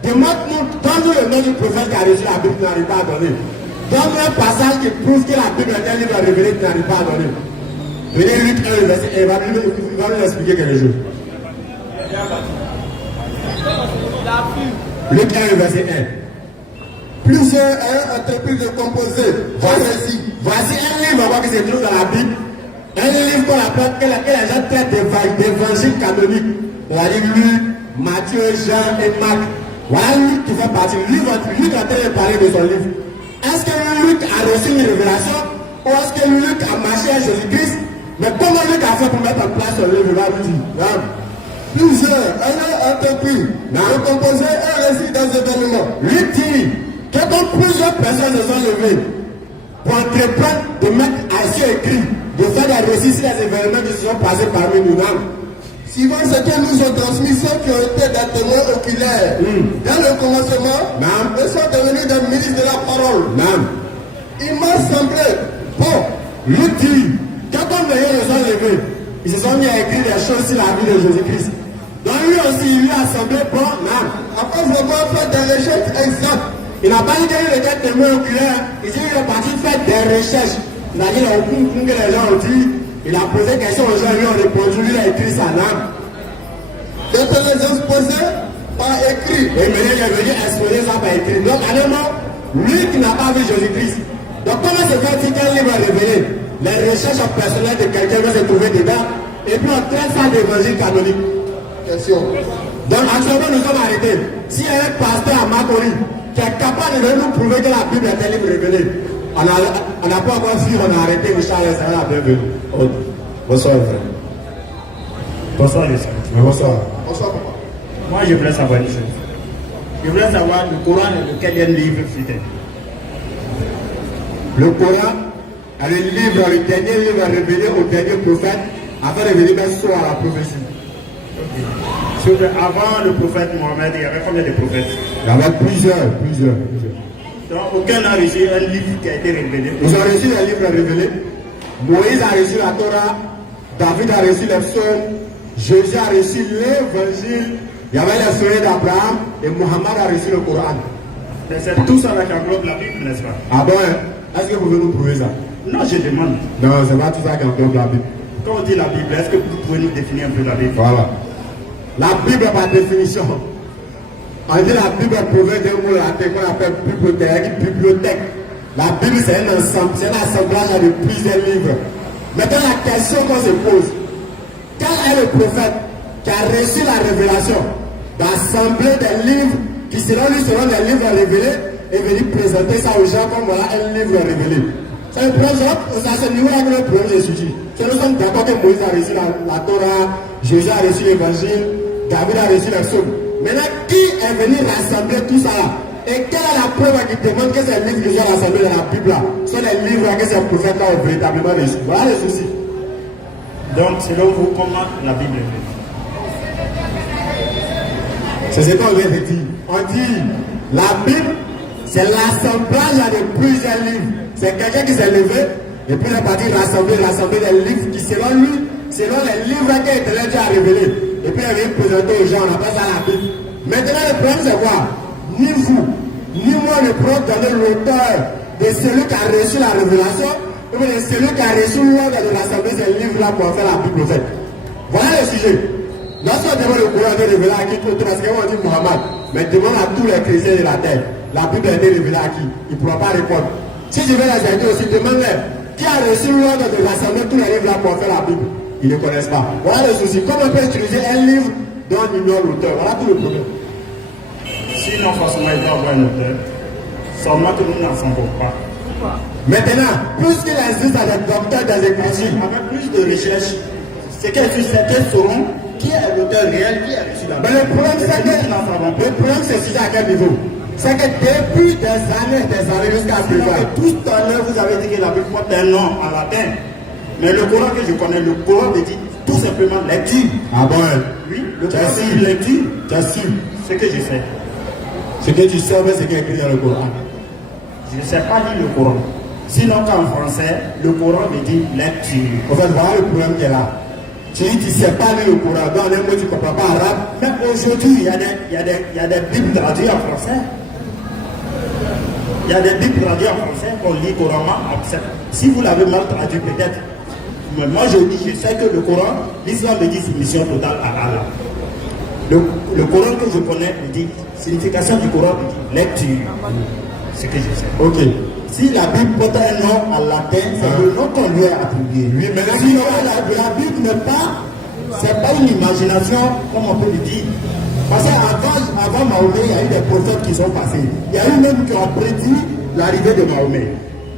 donne-nous le nom du prophète qui a reçu la Bible, qui n'arrive pas à donner. Donne-nous un passage qui prouve que la Bible est un livre révélé, qui n'arrive pas à donner. Venez lui il va nous expliquer quelque chose. Luc 1, verset 1. Plusieurs ayant entrepris de composer Voici un livre qui se trouve dans la Bible. Un livre qu'on appelle, que les gens traitent d'évangile canonique. C'est-à-dire Luc, Matthieu, Jean et Marc. Voilà Luc qui fait partie. Luc est en train de parler de son livre. Est-ce que Luc a reçu une révélation ou est-ce que Luc a marché à Jésus-Christ? Mais comment Luc a fait pour mettre en place son livre? Va vous dire. Plusieurs ayant entrepris de composer un récit des événements. Luc dit que donc plusieurs personnes se sont levées pour entreprendre de mettre ainsi écrit, de faire des récits sur les événements qui se sont passés parmi nous. Suivant ce que nous ont transmis ceux qui ont été des témoins oculaires. Dans le commencement, ils sont devenus des ministres de la parole. Il m'a semblé, bon, Luc dit que comme les gens se sont levés, ils se sont mis à écrire des choses sur la vie de Jésus-Christ. Donc lui aussi, il lui a semblé bon, après avoir fait des recherches exactes. Il n'a pas dit qu'il était témoin oculaire, il dit qu'il est parti faire des recherches. C'est-à-dire que les gens ont dit, il a posé des questions aux gens, lui ont répondu, lui a écrit sa langue. De te les exposer par écrit. Et maintenant il est venu exposer ça par écrit. Donc à un moment, lui qui n'a pas vu Jésus-Christ. Donc comment se fait-il qu'un livre est révélé? Les recherches personnelles de quelqu'un va se trouver dedans, et puis on traite ça d'évangile canonique. Question. Donc actuellement nous sommes arrêtés. S'il y a un pasteur à Makori qui est capable de nous prouver que la Bible est un livre révélé, on n'a pas encore vu, on a arrêté, Richard, ça va la bienvenue. Bonsoir, frère. Bonsoir, les frères. Bonsoir. Bonsoir, papa. Moi, je voulais savoir une chose. Je voulais savoir le Coran est de quel livre c'était. Le Coran est le dernier livre révélé au dernier prophète afin de venir mettre soi à la prophétie. Okay. Avant le prophète Mohammed, il y avait combien de prophètes? Il y avait plusieurs. Donc, aucun n'a reçu un livre qui a été révélé. Ils ont reçu les livres révélés. Moïse a reçu la Torah, David a reçu les psaumes, Jésus a reçu l'évangile, il y avait les soeurs d'Abraham et Mohammed a reçu le Coran. Mais c'est tout ça qui englobe la Bible, n'est-ce pas? Ah bon, est-ce que vous pouvez nous prouver ça? Non, je demande. Non, c'est pas tout ça qui englobe la Bible. Quand on dit la Bible, est-ce que vous pouvez nous définir un peu la Bible? Voilà. La Bible par définition. On dit la Bible provient d'un mot latin qu'on appelle bibliothèque. La Bible c'est un ensemble, c'est un assemblage de plusieurs livres. Maintenant la question qu'on se pose, quel est le prophète qui a reçu la révélation d'assembler des livres qui selon lui seront des livres révélés et venir présenter ça aux gens comme voilà un livre révélé? C'est le problème, c'est à ce niveau-là que le problème est surgi. Nous sommes d'accord que Moïse a reçu la Torah, Jésus a reçu l'évangile, David a reçu les psaumes. Maintenant, qui est venu rassembler tout ça là? Et quelle est la preuve qui demande que ces livres qui sont rassemblés dans la Bible là sont les livres que ces prophètes là ont véritablement reçus? Voilà le souci. Donc, selon vous, comment la Bible est faite? C'est ce qu'on vient de dire. On dit, la Bible, c'est l'assemblage de plusieurs livres. C'est quelqu'un qui s'est levé et puis il est parti rassembler des livres qui, selon lui, selon les livres que Dieu a révélés. Et puis il vient présenter aux gens, on appelle ça la Bible. Maintenant, le problème, c'est quoi? Ni vous, ni moi ne pouvons donner l'auteur de celui qui a reçu la révélation, ou de celui qui a reçu l'ordre de rassembler ces livres-là pour faire la Bible faite. Voilà le sujet. Lorsqu'on demande le Coran de révéler à qui tout, parce qu'on dit Mohammed, mais demande à tous les chrétiens de la terre, la Bible a été révélée à qui? Il ne pourra pas répondre. Si je vais les aider aussi, demande-leur qui a reçu l'ordre de rassembler tous les livres-là pour faire la Bible. Ils ne connaissent pas. Voilà le souci. Comment on peut utiliser un livre dont on ignore l'auteur? Voilà tout le problème. Sinon, forcément, il doit avoir un auteur. Seulement que nous n'en savons pas. Maintenant, puisqu'il existe des docteurs des Écritures, Avec plus de recherches, c'est qu'ils sauront qui est l'auteur réel, qui a reçu la mais le problème, c'est sur à quel niveau? C'est que depuis des années jusqu'à présent, tout à l'heure, vous avez dit que la Bible porte un nom en latin. Mais le Coran que je connais, le Coran me dit tout simplement lecture. Ah bon? Oui, le Coran dit lecture. Tu as su. Ce que je sais. Ce que tu sais, c'est qu'il y a écrit dans le Coran. Je ne sais pas lire le Coran. Sinon, qu'en français, le Coran me dit lecture. En fait, voilà le problème qui est là. Tu dis, tu ne sais pas lire le Coran. Dans un mot, tu ne comprends pas arabe. Mais aujourd'hui, il y a des Bibles traduites en français. Il y a des Bibles traduites en français qu'on lit couramment. Si vous l'avez mal traduit, peut-être. Mais moi, je sais que le Coran, l'islam me dit soumission totale à Allah. Le Coran que je connais me dit, signification du Coran me dit lecture. Ce que je sais. Ok. Si la Bible porte un nom en latin, c'est le nom qu'on lui a attribué. Oui, mais sinon, la Bible n'est pas, c'est pas une imagination, comme on peut le dire. Parce qu'avant Mahomet, il y a eu des prophètes qui sont passés. Il y a eu même qui ont prédit l'arrivée de Mahomet.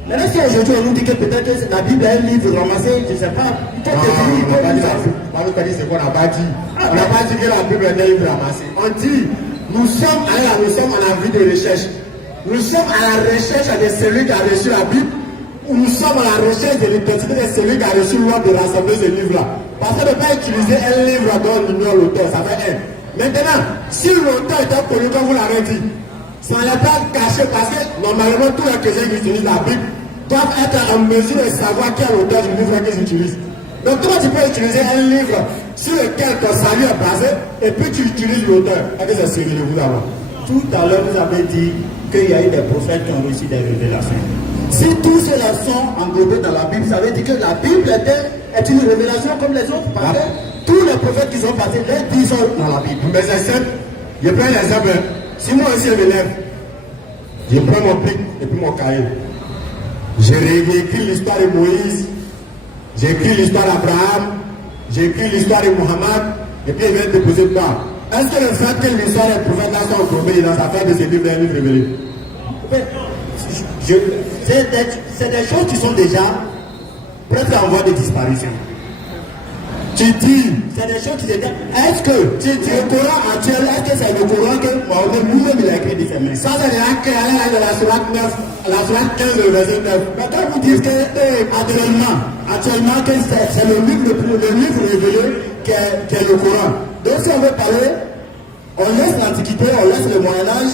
Maintenant, si aujourd'hui on nous dit que peut-être la Bible est un livre ramassé, je ne sais pas, peut-être on n'a pas dit ça. On n'a pas dit ce qu'on n'a pas dit. On n'a pas dit que la Bible est un livre ramassé. On dit, nous sommes en avis de recherche. Nous sommes à la recherche de celui qui a reçu la Bible, ou nous sommes à la recherche de l'identité de celui qui a reçu l'ordre de rassembler ce livre-là. Parce que ne pas utiliser un livre dont on ignore l'auteur, ça fait un. Maintenant, si l'auteur était connu comme vous l'avez dit, ça n'est pas caché parce que normalement tous les chrétiens qui utilisent la Bible doivent être en mesure de savoir qui est l'auteur du livre qu'ils utilisent. Donc toi tu peux utiliser un livre sur lequel ton salut est basé et puis tu utilises l'auteur. Est-ce que c'est sérieux vous d'abord? Tout à l'heure vous avez dit qu'il y a eu des prophètes qui ont reçu des révélations. Si tous ceux-là sont englobés dans la Bible, ça veut dire que la Bible est une révélation comme les autres. Parce que tous les prophètes qui sont passés, les 10 sont dans la Bible. Mais c'est simple. Je prends l'exemple. Si moi aussi je me lève, je prends mon pic et puis mon cahier. J'ai réécrit l'histoire de Moïse, j'ai écrit l'histoire d'Abraham, j'ai écrit l'histoire de Mohammed, et puis je viens déposer dedans. Est-ce que le fait que l'histoire des prophètes là sont englobés dans sa affaire de ce livre d'un livre révélé? C'est des choses qui sont déjà presque en voie de disparition. Tu dis, c'est des choses qui étaient. Est-ce que le Coran actuel, est-ce que c'est le Coran que Mahomet lui-même il a écrit de ses mains? Ça c'est déjà créé de la sourate 9, la sourate 15, le verset 9. Mais quand vous dites que actuellement que c'est le livre révélé qui est le Coran. Donc si on veut parler, on laisse l'Antiquité, on laisse le Moyen-Âge,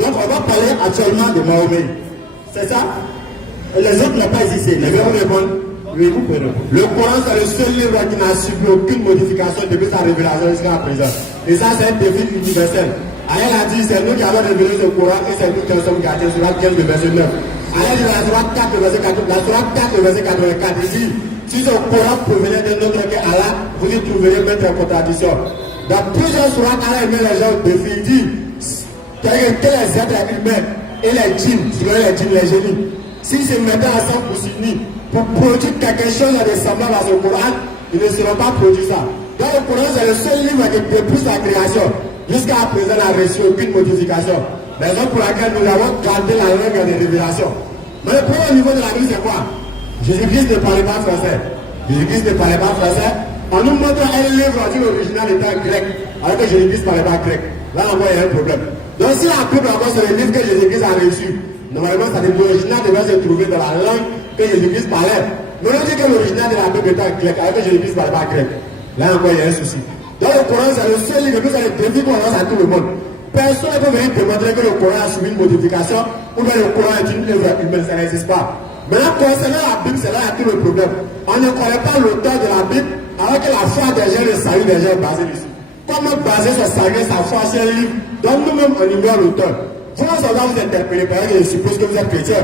donc on va parler actuellement de Mahomet. C'est ça? Les autres n'ont pas existé. Je vais vous répondre. Oui, vous pouvez répondre. Le Coran, c'est le seul livre qui n'a subi aucune modification depuis sa révélation jusqu'à présent. Et ça, c'est un défi universel. Aïe a dit, c'est nous qui avons révélé ce Coran et c'est nous qui en sommes gardés sur la 15, le verset 9. Aïe dit, la sourate 4, le verset 4, la sourate 4, le verset 84, il dit, si ce Coran provenait d'un autre que Allah, vous y trouveriez mettre en contradiction. Dans plusieurs sourates, Allah met les gens au défi, il dit, que les êtres humains et les djinns, les génies, s'ils se mettaient ensemble pour s'unir, pour produire quelque chose de semblable à ce Coran, ils ne seront pas produits ça. Donc le Coran, c'est le seul livre qui depuis sa création, jusqu'à présent, n'a reçu aucune modification. Raison pour laquelle nous avons gardé la langue des révélations. Mais le premier niveau de la Bible, c'est quoi? Jésus-Christ ne parlait pas français. Jésus-Christ ne parlait pas français. On nous montre un livre dit l'original était grec, alors que Jésus-Christ ne parlait pas grec. Là encore, il y a un problème. Donc si la Bible encore c'est le livre que Jésus-Christ a reçu, normalement, l'original devait se trouver dans la langue que Jésus-Christ parlait. Mais on dit que l'original de la Bible était grec, alors que Jésus-Christ ne parlait pas grec. Là encore, il y a un souci. Donc le Coran, c'est le seul livre, c'est le défi qu'on lance à tout le monde. Personne ne peut venir démontrer que le Coran a subi une modification ou bien le Coran est une œuvre humaine, ça n'existe pas. Maintenant, concernant la Bible, c'est là qu'il y a tout le problème. On ne connaît pas l'auteur de la Bible, alors que la foi des gens, le salut des gens est basé dessus. Comment baser sa sagesse, sa foi sur un livre? Donc nous-mêmes, on ignore l'auteur. Vous, on va vous interpeller, parce que je suppose que vous êtes chrétien.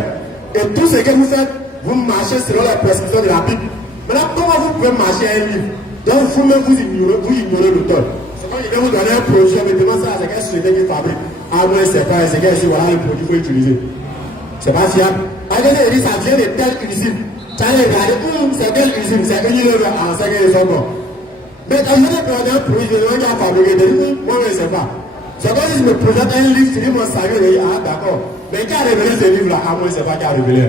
Et tout ce que vous faites, vous marchez selon les prescriptions de la Bible. Maintenant, comment vous pouvez marcher un livre? Donc vous-même, vous ignorez l'auteur. C'est quand je vais vous donner un projet, mais demandez ça à quelle société qui fabrique. Ah non, c'est pas, c'est quel ici, voilà le produit qu'il faut utiliser. C'est pas fiable. Quand il dit, ça vient de telle usine. Tu as regardé, c'est quelle usine? C'est une œuvre en 5 ans. Mais quand je vais prendre un produit, je vais le fabriquer. Moi, je ne sais pas. C'est comme si je me présente un livre, tu dis mon salut, je dis, ah d'accord. Mais qui a révélé ce livre-là? Ah, moi, je ne sais pas qui a révélé.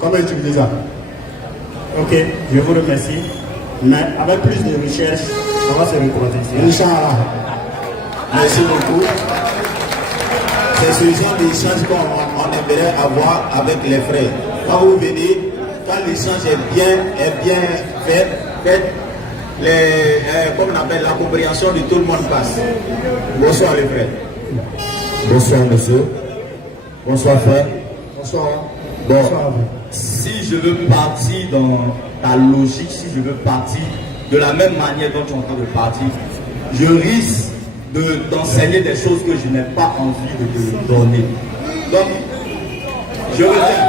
Comment tu me dis ça? Ok, je vous remercie. Mais avec plus de recherche, on va se reprendre ici. Inch'Allah. Merci beaucoup. C'est ce genre d'échange qu'on aimerait avoir avec les frères. Quand vous venez, quand l'échange est bien fait, comme on appelle la compréhension de tout le monde passe. Bonsoir les frères. Bonsoir monsieur. Bonsoir frère. Bonsoir. Bon, si je veux partir dans ta logique, si je veux partir de la même manière dont tu es en train de partir, je risque d'enseigner des choses que je n'ai pas envie de te donner. Donc, je reviens.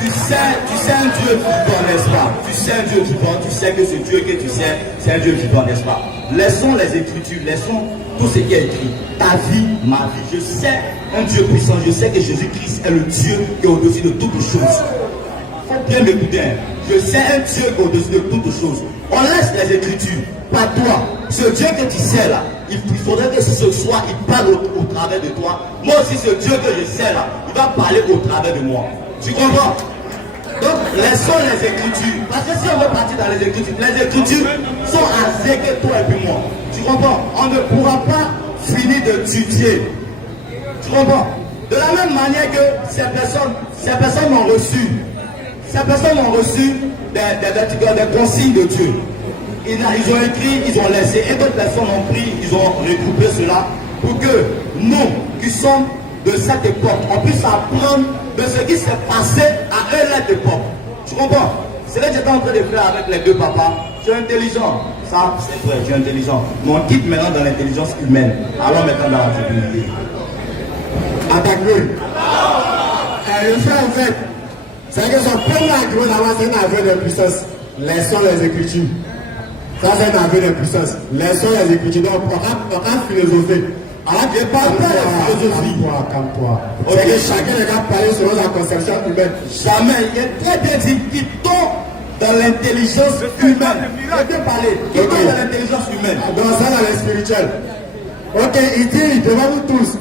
Tu sais un Dieu Dieu vivant, n'est-ce pas? Tu sais un Dieu vivant, tu sais que ce Dieu que tu sais, c'est un Dieu vivant, n'est-ce pas? Laissons les Écritures, laissons tout ce qui est écrit. Ta vie, ma vie. Je sais un Dieu puissant, je sais que Jésus-Christ est le Dieu qui est au-dessus de toutes choses. Il faut bien m'écouter. Je sais un Dieu qui est au-dessus de toutes choses. On laisse les Écritures, pas toi. Ce Dieu que tu sais là, il faudrait que ce soir, il parle au travers de toi. Moi aussi, ce Dieu que je sais là, il va parler au travers de moi. Tu comprends? Donc, laissons les Écritures. Parce que si on veut partir dans les Écritures sont assez que toi et puis moi. Tu comprends? On ne pourra pas finir d'étudier. Tu comprends? De la même manière que ces personnes ont reçu. Ces personnes ont reçu des consignes de Dieu. Ils ont écrit, ils ont laissé, et d'autres personnes ont pris, ils ont regroupé cela pour que nous, qui sommes de cette époque, on puisse apprendre de ce qui s'est passé à cette époque. Tu comprends? C'est là que j'étais en train de faire avec les deux papas. Tu es intelligent, ça c'est vrai, tu es intelligent. Mais on quitte maintenant dans l'intelligence humaine. Allons maintenant dans la divinité. Attaque-le. Le fait en fait, c'est que son premier argument d'avant, c'est un aveu de puissance. Laissons les Écritures. Ça, c'est un aveu de puissance. Laissons les Écritures. Donc, on va philosopher. Alors, je ne parle pas de philosophie. Calme-toi. C'est que chacun ne va parler selon sa conception humaine. Jamais. Il est très bien dit qu'il tombe dans l'intelligence humaine. Il a bien parlé. Qu'il tombe dans l'intelligence humaine. Donc, ça, dans le spirituel. Ok, il dit devant vous tous.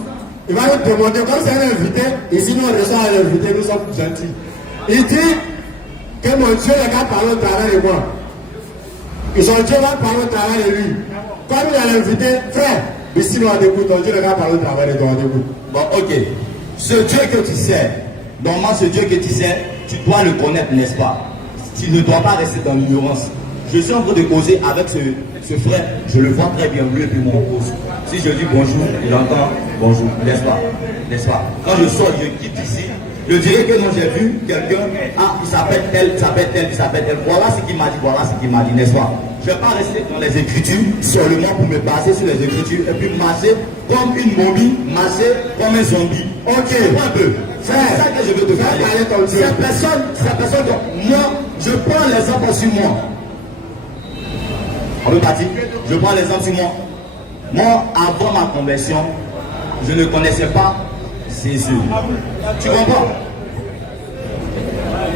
Il va nous demander, comme c'est un invité, ici nous on reçoit un invité, nous sommes gentils. Il dit que mon Dieu ne va parler au travers de moi. Et son Dieu va parler au travers de lui. Comme il a l'invité, frère, ici nous on écoute, ton Dieu ne va parler au travers de toi, on écoute. Bon, ok. Ce Dieu que tu sais, normalement ce Dieu que tu sais, tu dois le connaître, n'est-ce pas? Tu ne dois pas rester dans l'ignorance. Je suis en train de causer avec ce frère, je le vois très bien, lui et puis mon cause. Si je dis bonjour, il entend bonjour, n'est-ce pas? N'est-ce pas? Quand je sors, je quitte ici, je dirais que non, j'ai vu quelqu'un, ah, il s'appelle tel, il s'appelle tel, il s'appelle tel. Voilà ce qu'il m'a dit, voilà ce qu'il m'a dit, n'est-ce pas? Je ne vais pas rester dans les Écritures seulement pour me baser sur les Écritures et puis marcher comme une momie, marcher comme un zombie. Ok, un peu. C'est ça que je veux te parler. Ces personnes, donc, moi, je prends l'exemple sur moi. On peut partir. Je prends l'exemple sur moi. Moi, avant ma conversion, je ne connaissais pas Jésus. Tu comprends?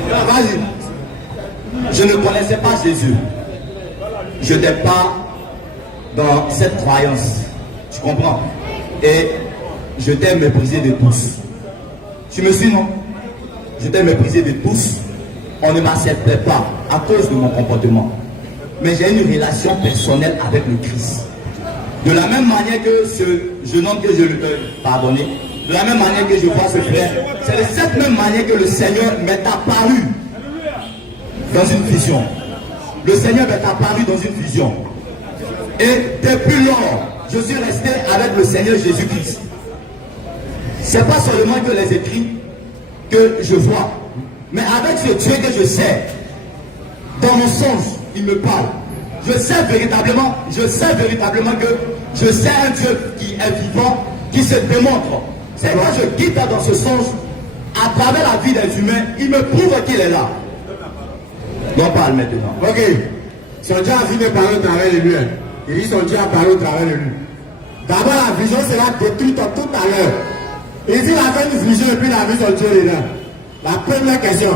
Vas-y. Je ne connaissais pas Jésus. Je n'étais pas dans cette croyance. Tu comprends? Et j'étais méprisé de tous. Tu me suis, non? J'étais méprisé de tous. On ne m'acceptait pas à cause de mon comportement. Mais j'ai une relation personnelle avec le Christ. De la même manière que ce jeune homme que je lui pardonné, de la même manière que je vois ce frère, c'est de cette même manière que le Seigneur m'est apparu dans une vision. Le Seigneur m'est apparu dans une vision. Et depuis lors, je suis resté avec le Seigneur Jésus-Christ. C'est pas seulement que les écrits que je vois, mais avec ce Dieu que je sais, dans mon sens, il me parle. Je sais véritablement que je sais un Dieu qui est vivant, qui se démontre. C'est quand je quitte dans ce sens, à travers la vie des humains, il me prouve qu'il est là. On parle maintenant. Ok. Son Dieu a fini de parler au travers de lui. Il dit son Dieu a parlé au travers de lui. D'abord, la vision sera détruite tout à l'heure. Il dit il a fait une vision et puis il a vu son Dieu dedans. La première question.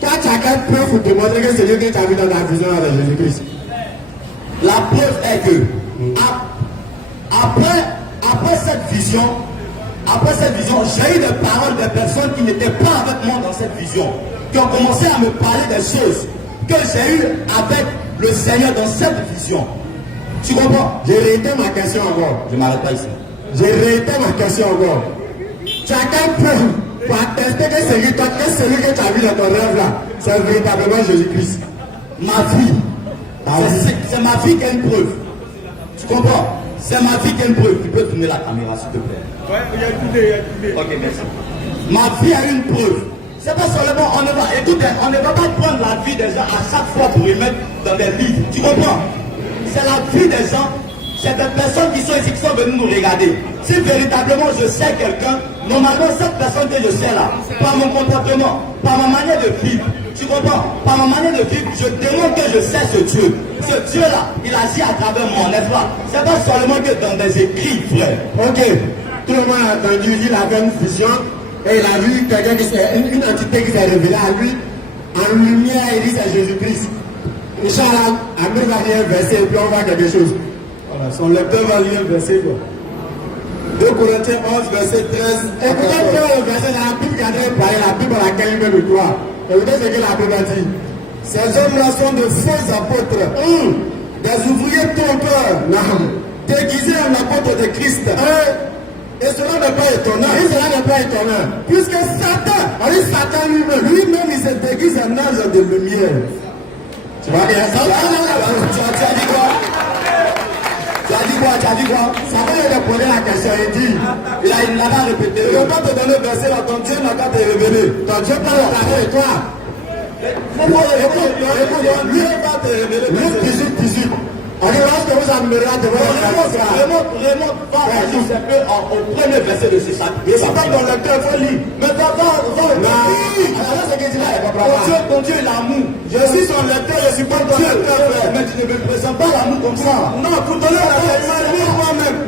Toi, tu as quelle preuve pour te montrer que c'est Dieu que tu as vu dans ta vision de Jésus-Christ? La preuve est que après cette vision, j'ai eu des paroles de personnes qui n'étaient pas avec moi dans cette vision, qui ont commencé à me parler des choses que j'ai eues avec le Seigneur dans cette vision. Tu comprends? J'ai réitéré ma question encore. Je ne m'arrête pas ici. J'ai réitéré ma question encore. Tu as quelle preuve pour attester que celui que tu as vu dans ton rêve là, c'est véritablement Jésus-Christ? Ma vie. C'est ma vie qui a une preuve. Tu comprends? C'est ma vie qui a une preuve. Tu peux tourner la caméra s'il te plaît. Ouais, il y a une idée. Ok, merci. Ma vie a une preuve. C'est pas seulement, on ne va pas prendre la vie des gens à chaque fois pour les mettre dans des livres. Tu comprends? C'est la vie des gens, c'est des personnes qui sont ici, qui sont venues nous regarder. Si véritablement je sais quelqu'un, normalement cette personne que je sais là, par mon comportement, par ma manière de vivre, Tu comprends? Par ma manière de vivre, je demande que je sais ce Dieu. Ce Dieu-là, il agit à travers moi, n'est-ce pas? C'est pas seulement que dans des écrits, frère. Ok. Tout le monde a entendu, il avait une vision et il a vu quelqu'un qui s'est, une entité qui s'est révélée à lui. En lumière, il dit c'est Jésus-Christ. Inch'Allah, Amir va lire un verset et puis on voit quelque chose. Voilà, son lecteur va lire le verset quoi. 2 Corinthiens 11, verset 13. Écoutez bien le verset dans la Bible qui a été parlé, la Bible à laquelle il veut le croire. Écoutez ce que la Bible dit. Ces hommes-là sont de faux apôtres, des ouvriers trompeurs, déguisés en apôtres de Christ. Et cela n'est pas étonnant. Et cela n'est pas étonnant. Puisque Satan lui-même, il se déguise en ange de lumière. Tu vois bien ça? Tu as dit quoi? Tu as dit quoi? Ça veut lui poser la question, il dit, il n'a pas répété. Il ne va pas te donner le verset là, ton Dieu n'a qu'à te révéler. Ton Dieu parle au travers de toi. Écoute, lui va te révéler. Luc 18. On dit lorsque vous admirez devant Remonte, va un peu au premier verset de ce chapitre. Et c'est pas ton lecteur, il faut lire. Mais va. Alors ce que tu dis là, Ton Dieu est l'amour. Je suis son lecteur, je suis pas ton lecteur, frère. Mais tu ne me présentes pas l'amour comme ça. Non, pour donner la vérité, moi-même.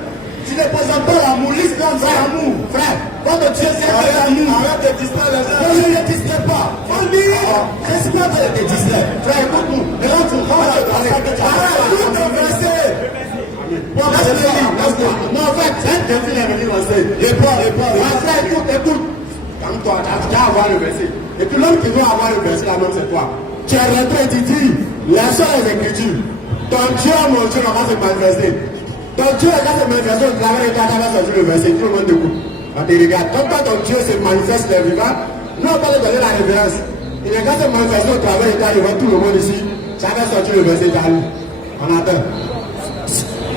Tu ne présentes pas l'amour, l'islam c'est l'amour. Frère, votre Dieu c'est l'amour. Arrête de distraire les gens. Je ne distrais pas. Faut le dire. Je ne suis pas en train de te distraire. Frère, écoute-nous. Et là, tu rentres dans la tête. Arrête de verser. non, en fait, c'est un défi de venir lancer. Réponds. Frère, écoute. Calme-toi, tu vas avoir le verset. Et puis l'homme qui doit avoir le verset là-même, c'est toi. Tu es rentré et tu dis, la seule écriture, ton Dieu, mon Dieu, va se manifester. Ton Dieu, quand se manifeste au travers de toi, tu vas sortir le verset, tout le monde t'écoute. On te regarde. Donc quand ton Dieu se manifeste le vivant, nous on va te donner la révérence. Et quand se manifeste au travers de toi, devant tout le monde ici, ça va sortir le verset, tu as lu. On attend.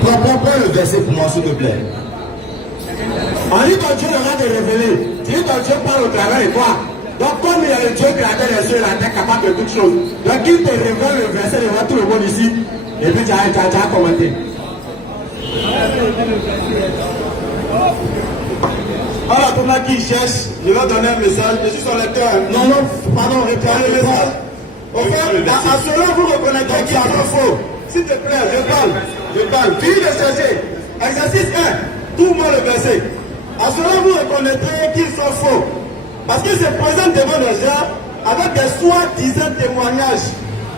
Prends le verset pour moi, s'il te plaît. On dit ton Dieu va te révéler. Tu dis ton Dieu parle au travers de toi. Donc comme il y a le Dieu créateur des cieux et la terre capable de toutes choses, donc il te révèle le verset devant tout le monde ici, et puis tu as commenté. Alors, pour moi qui cherche, je vais donner un message. Je suis son lecteur. Non, pardon, Reprends le message. Au fait, à cela, vous reconnaîtrez qu'il est faux. S'il te plaît, je parle. Fille de chercher. Exercice 1. Trouve-moi le verset. À cela, vous reconnaîtrez qu'ils sont faux. Parce qu'ils se présentent devant les gens avec des soi-disant témoignages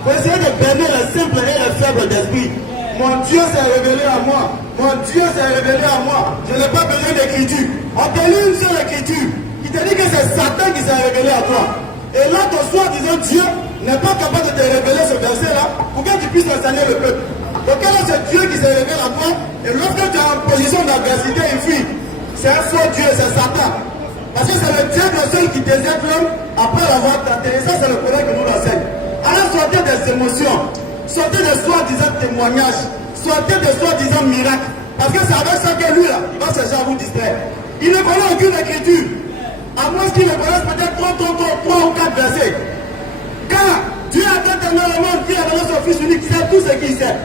pour essayer de berner les simples et les faibles d'esprit. Mon Dieu s'est révélé à moi. Je n'ai pas besoin d'écriture. On te lit une seule écriture. Il te dit que c'est Satan qui s'est révélé à toi. Et là, ton soi-disant Dieu n'est pas capable de te révéler ce verset-là pour que tu puisses enseigner le peuple. Donc, quel est ce Dieu qui s'est révélé à toi? Et lorsque tu es en position d'adversité, il fuit. C'est un faux Dieu, c'est Satan. Parce que c'est le diable seul qui déserte l'homme après l'avoir tenté. Et ça, c'est le Coran que nous l'enseigne. Alors, sortez des émotions, sortez des soi-disant témoignages, sortez des soi-disant miracles. Parce que c'est avec ça que lui, là, il va chercher à vous distraire. Il ne connaît aucune écriture. À moins qu'il ne connaisse peut-être 3 ou 4 versets. Car Dieu a tant aimé le monde qu'il a donné son Fils unique, c'est tout ce qu'il sait.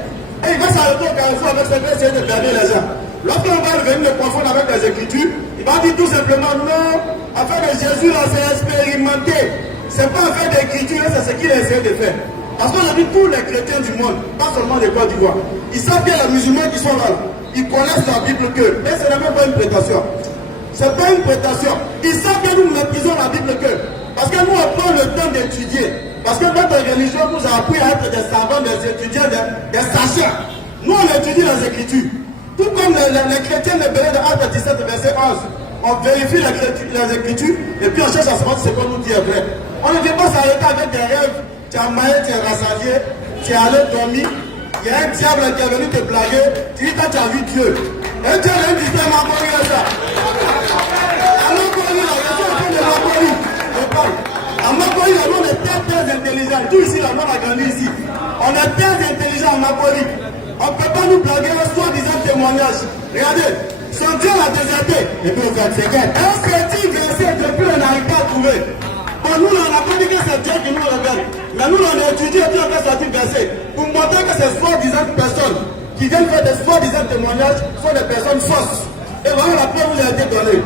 Et il va s'arrêter au carrefour avec ses essayer de berner les gens. Lorsqu'on va venir le confondre avec les écritures, il va dire tout simplement non, afin que Jésus là s'est expérimenté. C'est pas affaire d'écriture, c'est ce qu'il a essayé de faire. Parce qu'aujourd'hui, tous les chrétiens du monde, pas seulement les Côte d'Ivoire, ils savent bien les musulmans qui sont là. Ils connaissent la Bible que. Mais ce n'est même pas une prétention. C'est pas une prétention. Ils savent que nous méprisons la Bible que. Parce que nous, on prend le temps d'étudier. Parce que notre religion nous a appris à être des savants, des étudiants, des sachants. Nous, on étudie les Écritures. Tout comme les chrétiens de Bénin de Actes 17, verset 11. On vérifie les Écritures et puis on cherche à savoir si ce qu'on nous dit est vrai. On ne vient pas s'arrêter avec des rêves. Tu as maillé, tu es rassasié, tu es allé dormir. Il y a un diable qui est venu te blaguer. Tu dis quand tu as vu Dieu. Et Dieu vient dire ça, Makori est ça. À Makori, la raison de Makori. Je parle. À Makori, le monde est très intelligent. Tout ici, le monde a grandi ici. On est très intelligent à Makori. On ne peut pas nous blaguer un soi-disant témoignage. Regardez, son Dieu l'a déserté. Et puis, c'est quel? Un petit verset depuis on n'arrive pas à trouver. Bon, nous, on n'a pas dit que c'est Dieu qui nous révèle. Mais nous, on a étudié et puis on a sorti verset. Pour montrer que ces soi-disant personnes qui viennent faire des soi-disant témoignages sont des personnes fausses. Et voilà la preuve vous a été donnée.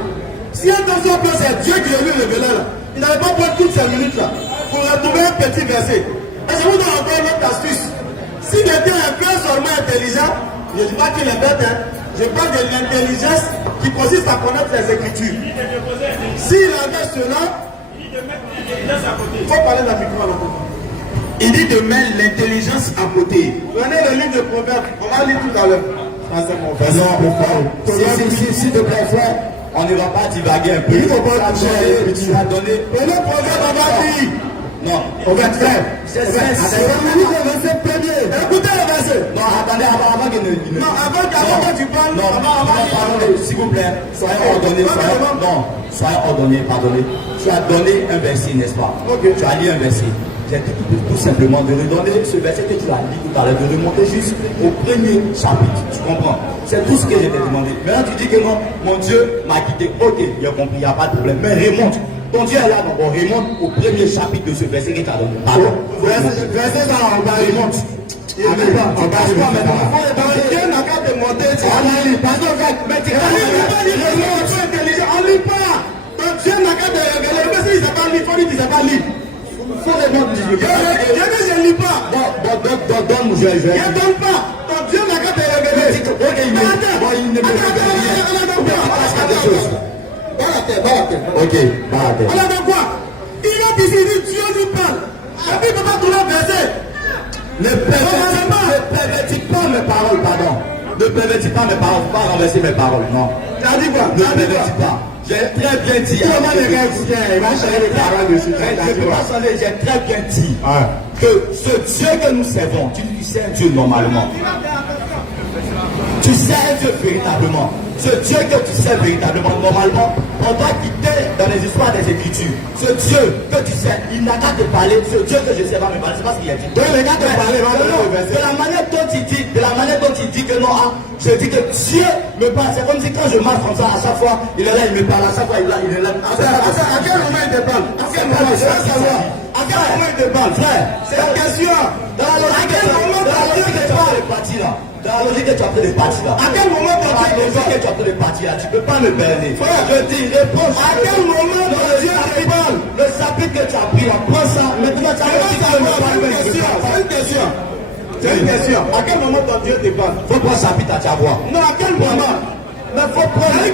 Si un personne pense c'est Dieu qui est venu révéler là, il n'avait pas pris toutes ces minutes là. vous retrouvez un petit verset. Et je vous donne encore une autre astuce. Si quelqu'un est personnellement intelligent, je ne dis pas qu'il est bête, hein. Je parle de l'intelligence qui consiste à connaître les Écritures. S'il avait cela, il faut parler d'un micro à la côté. Il dit de mettre l'intelligence à côté. Prenez le livre de Proverbes, on va lire tout à l'heure. S'il te plaît, frère. On ne va pas divaguer un peu. Il faut pas toucher. Tu as donné. Prenez Proverbes, on va lire. Non. On va te faire. C'est Écoutez le verset. Non, attendez, avant qu'il ne. Non, avant que tu parles. Non, pardonnez, s'il vous plaît. Soyez ordonnés. Soyez ordonnés, pardonnez. Tu as donné un verset, n'est-ce pas? Ok. Tu as lu un verset. J'ai tout simplement de redonner ce verset que tu as lu tout à l'heure, de remonter juste au premier chapitre. Tu comprends? C'est tout ce que je t'ai demandé. Maintenant, tu dis que non, mon Dieu m'a quitté. Ok, j'ai compris, il n'y a pas de problème. Mais remonte. Ton Dieu est là, donc on remonte au premier chapitre de ce verset que tu as donné. Pardon. Verset ça, on va remonte. On passe pas maintenant. Dieu n'a qu'à te monter. On lit, pardon, mais tu On lit pas. Donc Dieu n'a qu'à te révéler. Mais s'il ne sait pas lire, il faut lui dire qu'il ne sait pas lire. faut les mots Je ne lis pas. donne, je Ne donne pas. Donc Dieu n'a qu'à te révéler. il ne me révèle rien. Ok, On a de quoi? Il a décidé, Dieu nous parle. Et puis il ne peut pas trouver un verset. Ne pervertis pas mes paroles, pardon. Ne pervertis pas mes paroles, pas renverser mes paroles, non. Tu as dit quoi? Ne pervertis pas. J'ai très bien dit. Il va changer les paroles dessus. Je ne peux pas changer, j'ai très bien dit que ce Dieu que nous servons, tu sais un Dieu normalement. Tu sais un Dieu véritablement. Ce Dieu que tu sais véritablement, normalement, on doit quitter dans les histoires des Écritures. Ce Dieu que tu sais, il n'a qu'à te parler. Ce Dieu que je sais va me parler, c'est pas ce qu'il a dit. Donc les gars te parler, de la manière dont il dit, que non, je dis que Dieu me parle. C'est comme si quand je marche comme ça, à chaque fois, il est là, il me parle, à chaque fois, il est là. À quel moment il te parle? À quel moment il te parle, frère? C'est une question. Dans la logique que tu as pris de parti là. Dans la logique que tu as pris de parti là. À quel moment Dans la logique que tu as pris de parti là, tu ne peux pas me berner. Je dis, réponse. À quel moment Dieu te parle? Le chapitre que tu as pris là, prends ça. Maintenant, tu as C'est une question. À quel moment ton Dieu te parle? Faut prendre le chapitre à ta voix. Non, à quel moment? Mais faut prendre. Si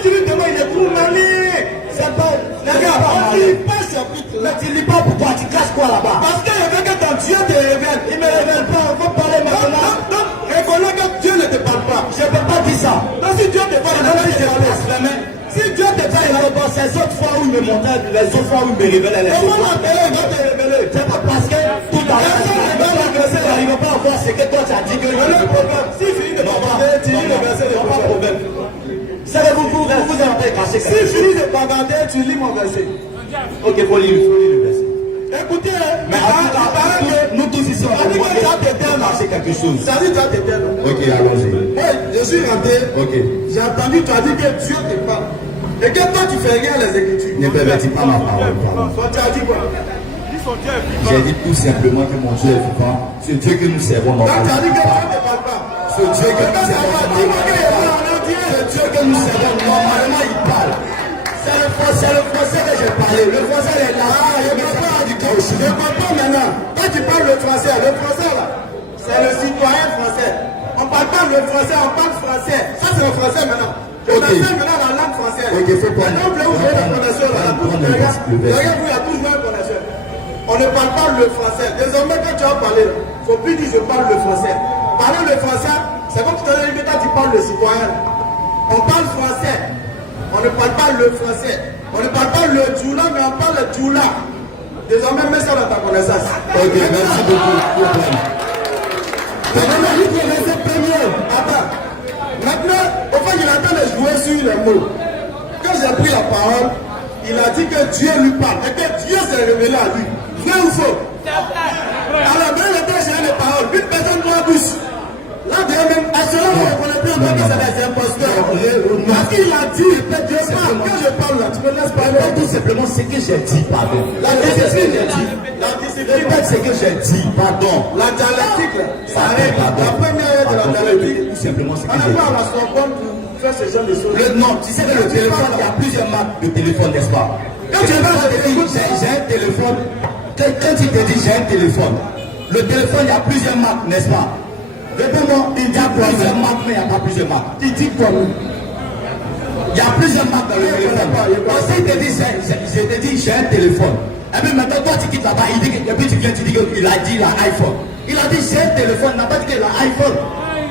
tu lui demandes, il est trop malin. C'est pas. Les gars, on ne lit pas ce chapitre. Mais tu lis pas pourquoi tu caches quoi là-bas? Parce que je veux que ton Dieu te révèle. Il me révèle pas. Faut parler maintenant. Donc, reconnais que Dieu ne te parle pas. Je ne peux pas dire ça. Donc, si Dieu te parle, il va te parler. Si Dieu te parle, il va te parler. Ces autres fois où il me montait, les autres fois où il me révélait les choses. Comment l'appeler? Il va te révéler. C'est pas parce que tout à l'heure, il ne va pas voir ce que toi tu as dit que il Le problème, si tu finis de bavarder, tu lis le verset. Il n'y a pas de problème. Vous êtes en train de cacher. Si je finis de bavarder, tu lis mon verset. Ok, faut lire le verset. Écoutez, Mais en tout cas, nous tous ici, on va cacher quelque chose. ça dit toi t'étais là. Ok, allons-y. Moi, je suis rentré. Ok. J'ai entendu, tu as dit que Dieu te parle. Et que toi, tu fais rien les Écritures. Ne pervertis pas ma parole. Toi, tu as dit quoi? J'ai dit tout simplement que mon Dieu est vivant. Ce Dieu que nous servons Toi, tu as normalement. dit que Dieu ne te parle pas. Ce Dieu que nous servons normalement. Ce Dieu que nous servons normalement, il parle. C'est le français que j'ai parlé. Le français est là. Je comprends maintenant. Toi, tu parles le français. Le français, là, c'est le citoyen français. On ne parle pas le français, on parle français. Ça, c'est le français maintenant. Je t'enseigne maintenant la langue française. Ok, faut prendre. Maintenant, vous voyez la connexion là. Regarde, vous, il y a toujours une connexion. On ne parle pas le français. Désormais, quand tu as parlé, il ne faut plus dire je parle le français. Parler le français, c'est comme tu as dit que tu parles le citoyen. On parle français. On ne parle pas le français. On ne parle pas le djoula, mais on parle le djoula. Désormais, mets ça dans ta connaissance. Ok, merci beaucoup. Attends. Maintenant, au fait, il est en train de jouer sur les mots. Quand j'ai pris la parole, il a dit que Dieu lui parle. Et que Dieu s'est révélé à lui. Vrai ou faux? Alors, dans le temps, j'ai des paroles. Une personne doit bouche. Là, même, à cela, on ne connaît plus encore que c'est des imposteurs. Parce qu'il a dit que Dieu parle. Quand je parle là, tu me laisses parler. Tout simplement ce que j'ai dit, pardon. La discipline, Répète ce que j'ai dit, pardon. la dialectique, ça arrive. La première de la dialectique. Tout simplement ce On que n'a j'ai pas à dit. la Sorbonne pour faire ce genre de choses. Non, tu sais que le téléphone, il y a plusieurs marques de téléphone, n'est-ce pas? Quand tu vas j'ai un téléphone Quand il te dit j'ai un téléphone, le téléphone, il y a plusieurs marques, n'est-ce pas? Réponds-moi, il y a plusieurs marques, mais il n'y a pas plusieurs marques. Il dit quoi? Il y a plusieurs marques dans le téléphone. Quand il te dit j'ai un téléphone, et puis maintenant toi tu quittes là-bas, et puis tu viens, tu dis qu'il a dit l'iPhone. Il a dit j'ai un téléphone, il n'a pas dit qu'il a iPhone.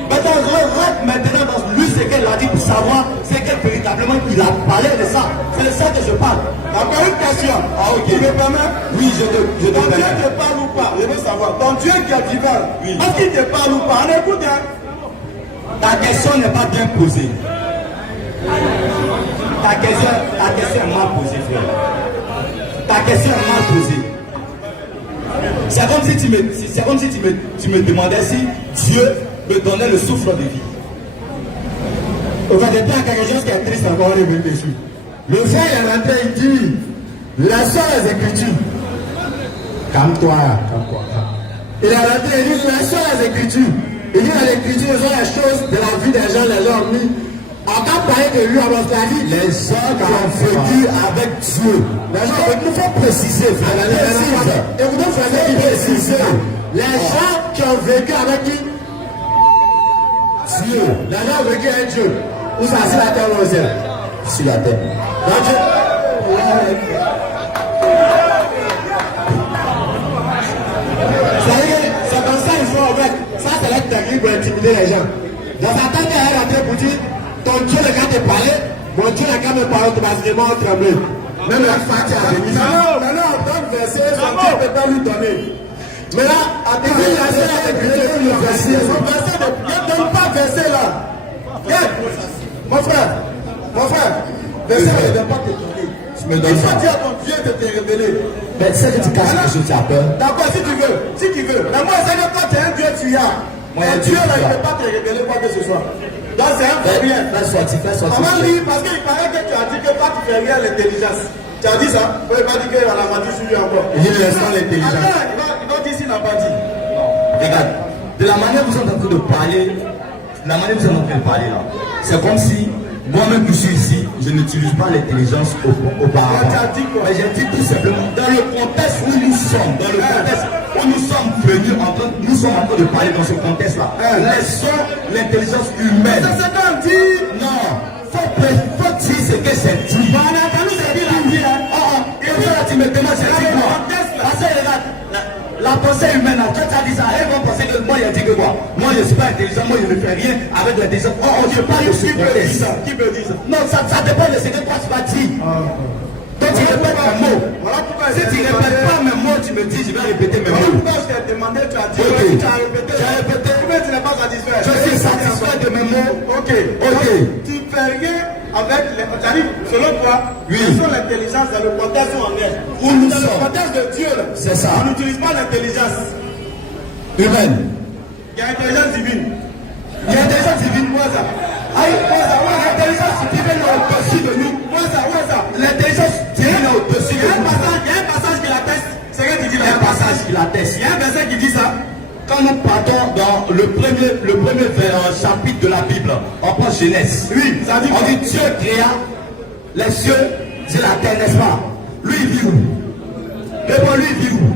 Maintenant, rentre maintenant dans lui ce qu'elle a dit pour savoir c'est que véritablement il a parlé de ça. C'est de ça que je parle. Encore une question. Ah ok. Tu me permets? Oui, je te Ton Dieu permets. te parle ou pas? Je veux savoir. Ton Dieu qui est vivant, Oui. est-ce qu'il te parle ou pas? On écoute, hein? Ta question n'est pas bien posée. Ta question est mal posée, frère. Ta question est mal posée. C'est comme si tu me demandais si Dieu me donnait le souffle de vie. Au fait, il y a quelque chose qui est triste encore revenu dessus. Le frère est rentré, il dit, laissons les Écritures. Calme-toi. Il est rentré, il dit, laissons les Écritures. Il dit, dans l'Écriture, ils ont les choses de la vie des gens, les hommes mis. En tant que parler de lui, on va dire, les gens qui ont vécu avec Dieu. Les gens, il nous faut préciser, frère. Écoutez, frère, il précise. Les gens qui ont vécu avec qui? Dieu. Les gens ont vécu avec Dieu. Où ça, sur la terre ou au ciel? Sur la terre. Donc, c'est comme ça il faut avec. Ça, c'est la technique pour intimider les gens. Dans sa tête, elle est rentrée pour dire, ton Dieu n'a qu'à te parler, mon Dieu n'a qu'à me parler automatiquement au trembler. Même la fatigue a venu. Maintenant, en tant que verset, son Dieu ne peut pas lui donner. Mais là, à travers la Écriture, le verset, son verset ne donne pas verset là. Regarde, mon frère, verset ne donne pas te donner. Il faut dire à ton Dieu de te révéler. Mais tu sais que tu casses quelque chose, tu as peur. D'accord, si tu veux. Mais moi, c'est que toi, tu es un Dieu, tu as. Mon Dieu, là, il ne peut pas te révéler quoi que ce soit. Donc, c'est un problème. Fais sortir. Comment dire? Parce qu'il paraît que tu as dit que toi, tu fais rien à l'intelligence. Tu as dit ça? Il n'a pas dit qu'il a menti sur lui encore. Il laissant l'intelligence. Attends, il va dire s'il n'a pas dit. Regarde, de la manière dont vous êtes en train de parler, là, c'est comme si moi-même qui suis ici, je n'utilise pas l'intelligence auparavant. Mais j'ai dit tout simplement, dans le contexte où nous sommes, nous sommes venus nous sommes en train de parler dans ce contexte-là. Laissons l'intelligence humaine. C'est ce qu'on dit. Non, faut dire ce que c'est dit. On a entendu ce qu'il a dit. Et puis là, tu me demandes, c'est dit quoi? Parce que regarde, la pensée humaine, quand tu as dit ça, ils vont penser que moi, il a dit que quoi? Moi, je ne suis pas intelligent, moi, je ne fais rien avec l'intelligence. Je parle de ce contexte. Qui peut dire ça? Non, ça dépend de ce que toi, tu vas dire. Quand tu répètes mes mots, si tu ne répètes pas mes mots, tu me dis, je vais répéter mes mots. Pourquoi je t'ai demandé, tu as dit, Ok. tu as répété. J'ai répété. Pourquoi tu n'es pas satisfait? Je suis satisfait de mes mots. Ok. Ok. Tu ne fais rien avec les. C'est-à-dire, selon toi, Oui. quelle sont l'intelligence dans le contexte où on est? Où nous Dans le sommes. contexte de Dieu, là, C'est ça. on n'utilise pas l'intelligence. Humaine. Il y a l'intelligence divine. Il y a l'intelligence divine. Moi, ça. L'intelligence divine est au-dessus de nous. Moi, ça. L'intelligence divine est au-dessus Il y de a un nous. passage qui l'atteste. C'est ce que tu dis Il y là. a un passage qui l'atteste. Il y a un verset qui dit ça. Quand nous partons dans le premier chapitre de la Bible, on prend Genèse. Oui, ça dit On quoi? dit Dieu créa les cieux et la terre, n'est-ce pas? Lui, il vit où? Réponds, lui, il vit où?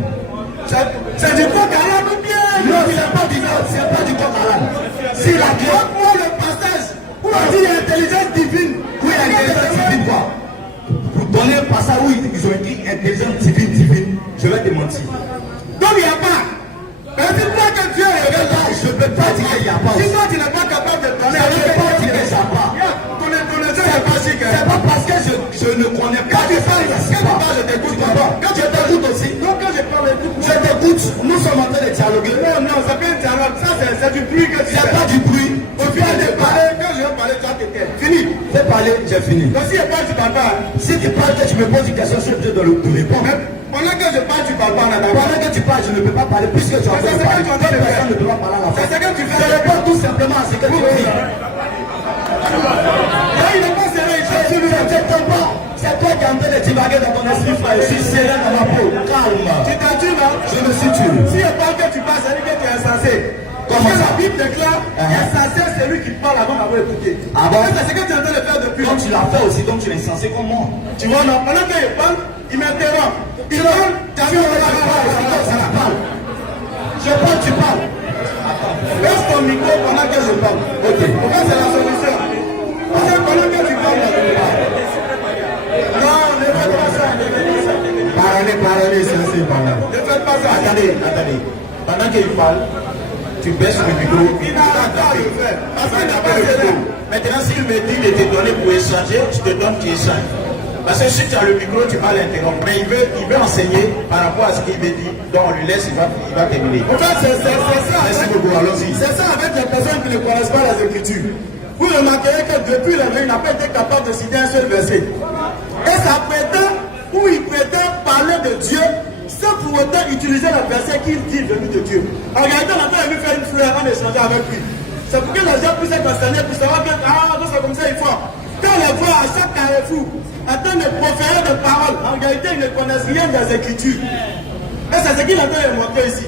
C'est du coq à l'âne ou bien? Non, c'est pas du coq à l'âne. Si la Dieu, Montre-moi le passage où on dit intelligence divine. oui, intelligence divine, quoi? Pour donner un passage où ils ont écrit intelligence divine, je vais te mentir. Donc il n'y a pas. Mais dis-moi que Dieu est là. Je ne peux pas dire qu'il n'y a pas. Si toi tu n'es pas capable de donner, Je ne peux pas dire qu'il n'y a pas. connaissance n'est pas chic. C'est pas parce que je ne connais pas que ça n'existe pas. je t'écoute. Quand je t'écoute aussi. Donc quand je parle, écoute-moi. Je t'écoute. Nous sommes en train de dialoguer. Non, c'est pas un dialogue. Ça, c'est du bruit que tu Il n'y a fais. pas du bruit. Au final de parler, quand je vais parler, tu vas te taire. Fini. Fais parler, j'ai fini. Donc si je parle, tu parles pas. Si tu parles, que tu me poses une question, je vais te répondre. Pendant que je parle, tu parles pas. Pendant que tu parles, je ne peux pas parler puisque tu es en train de parler. Personne ne peut pas parler à la fin. C'est ce que tu fais. Je réponds tout simplement à ce que tu dis. Là, il n'est pas sérieux. Je ne t'entends pas. C'est toi qui es en train de divaguer dans ton esprit, frère. Je suis serein dans ma peau. Calme. Tu t'en tues, là. Je me suis tué. Si je parle que tu parles, ça veut dire que tu es insensé. Comment Parce que ça? la Bible déclare insensé, c'est lui qui parle avant d'avoir écouté. Ah bon? C'est ce que tu es en train de faire depuis. Donc tu l'as fait aussi, donc tu es insensé comme moi. Tu vois, non? Pendant que je parle, il m'interrompt. Il parle, tu as vu, je parle, tu parles. Baisse ton micro pendant que je parle. Ok. Pourquoi c'est la solution? Parce que pendant que tu parles, non, ne faites pas ça. Parlez, c'est parler. Ne faites pas ça. Attendez. Pendant qu'il parle, tu baisses le micro. Il n'a pas le faire. Parce qu'il n'a pas le. Maintenant, s'il me dit de te donner pour échanger, je te donne, tu échanges. Parce que si tu as le micro, tu vas l'interrompre. Mais il veut enseigner par rapport à ce qu'il veut dire. Donc on lui laisse, il va terminer. En fait, c'est ça. Merci beaucoup, allons-y. C'est ça avec les personnes qui ne connaissent pas les Écritures. Vous remarquerez que depuis le il n'a pas été capable de citer un seul verset. Et ça prétend, ou il prétend parler de Dieu, sans pour autant utiliser le verset qu'il dit venu de Dieu. En réalité, on a fait lui faire une fleur en échangeant avec lui. C'est pour que les gens puissent être concernés pour savoir que, c'est comme ça il faut. Quand on les voit à chaque carrefour, en train de proférer des paroles, en réalité, ils ne connaissent rien des Écritures. Et c'est ce qu'il a fait montrer ici.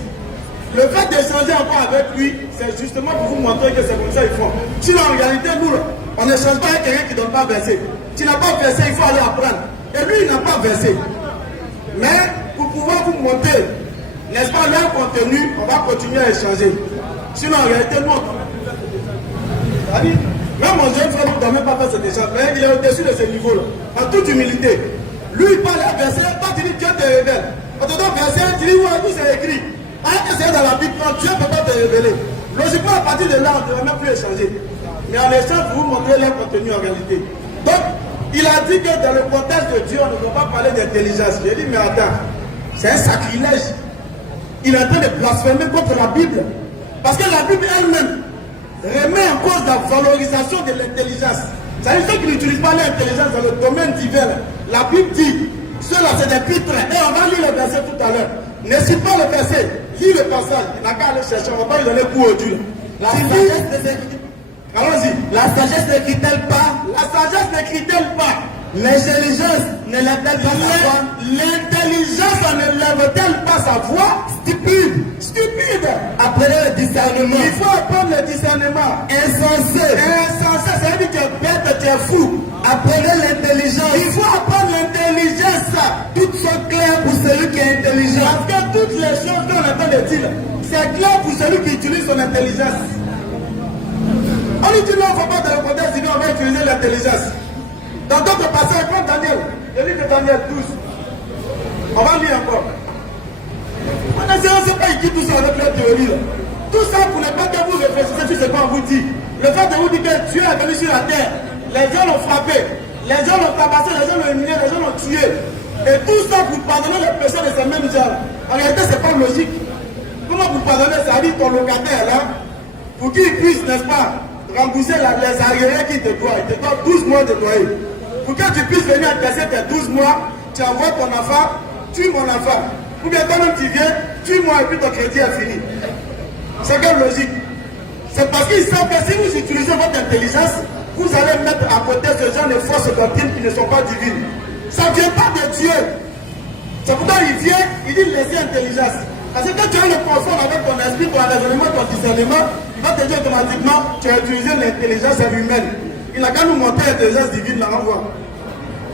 Le fait d'échanger encore avec lui, c'est justement pour vous montrer que c'est comme ça il faut. Sinon, en réalité, nous, on n'échange pas avec quelqu'un qui ne donne pas verset. Tu n'as pas versé, il faut aller apprendre. Et lui, il n'a pas versé. Mais pour pouvoir vous montrer, n'est-ce pas, leur contenu, on va continuer à échanger. Sinon, en réalité, nous, même mon jeune frère ne doit même pas faire cet échange, mais il est au-dessus de ce niveau-là. En toute humilité. Lui, il parle à verset, toi tu dis Dieu te révèle. On te donne verset, tu dis oui, c'est écrit. Arrête que c'est dans la Bible, non, Dieu ne peut pas te révéler. Logiquement, à partir de là, on ne devrait même plus échanger. Mais en échange, vous montrez leur contenu en réalité. Donc, il a dit que dans le contexte de Dieu, on ne doit pas parler d'intelligence. J'ai dit, mais attends, c'est un sacrilège. Il est en train de blasphémer contre la Bible. Parce que la Bible elle-même remet en cause la valorisation de l'intelligence. C'est-à-dire ceux qui n'utilisent pas l'intelligence dans le domaine divers. La Bible dit, cela c'est des pitres. Et on va lire le verset tout à l'heure. Ne cite pas le verset, lis le passage. Il n'a qu'à aller chercher, on ne va pas lui donner coup au Dieu. Allons-y. La sagesse n'écrit-elle pas? La sagesse n'écrit-elle pas? L'intelligence ne lève-t-elle pas sa voix? L'intelligence ne lève-t-elle pas sa voix? Stupide. Stupide. Apprenez le discernement. Il faut apprendre le discernement. Insensé. Insensé, ça veut dire que tu es bête, tu es fou. Apprenez l'intelligence. Il faut apprendre l'intelligence. Toutes sont claires pour celui qui est intelligent. Parce que toutes les choses qu'on est en train de dire, c'est clair pour celui qui utilise son intelligence. On dit non, il ne faut pas te répondre, sinon on va utiliser l'intelligence. Dans d'autres passages, comme Daniel, le livre de Daniel 12. On va lire encore. On ne sait pas qui tout ça avec leur théorie. Tout ça pour ne pas que vous réfléchissez sur ce qu'on vous dit. Le fait de vous dire que Dieu est venu sur la terre, les gens l'ont frappé, les gens l'ont tabassé, les gens l'ont humilié, les gens l'ont tué. Et tout ça pour pardonner les péchés de ces mêmes gens. En réalité, ce n'est pas logique. Comment vous pardonner, ça dit ton locataire là, pour qu'il puisse, n'est-ce pas, rembourser les arriérés qu'il te doit. Il te doit 12 mois de loyer. Pour que tu puisses venir encaisser tes 12 mois, tu envoies ton enfant, tue mon enfant. Ou bien toi-même tu viens, tue-moi et puis ton crédit est fini. C'est quelle logique? C'est parce qu'ils savent que si vous utilisez votre intelligence, vous allez mettre à côté ce genre de fausses doctrines qui ne sont pas divines. Ça ne vient pas de Dieu. C'est pourquoi il vient, il dit laissez intelligence. Parce que quand tu as le confort avec ton esprit, ton raisonnement, ton discernement, il va te dire automatiquement tu as utilisé l'intelligence humaine. Il n'a qu'à nous montrer l'intelligence divine là, on voit.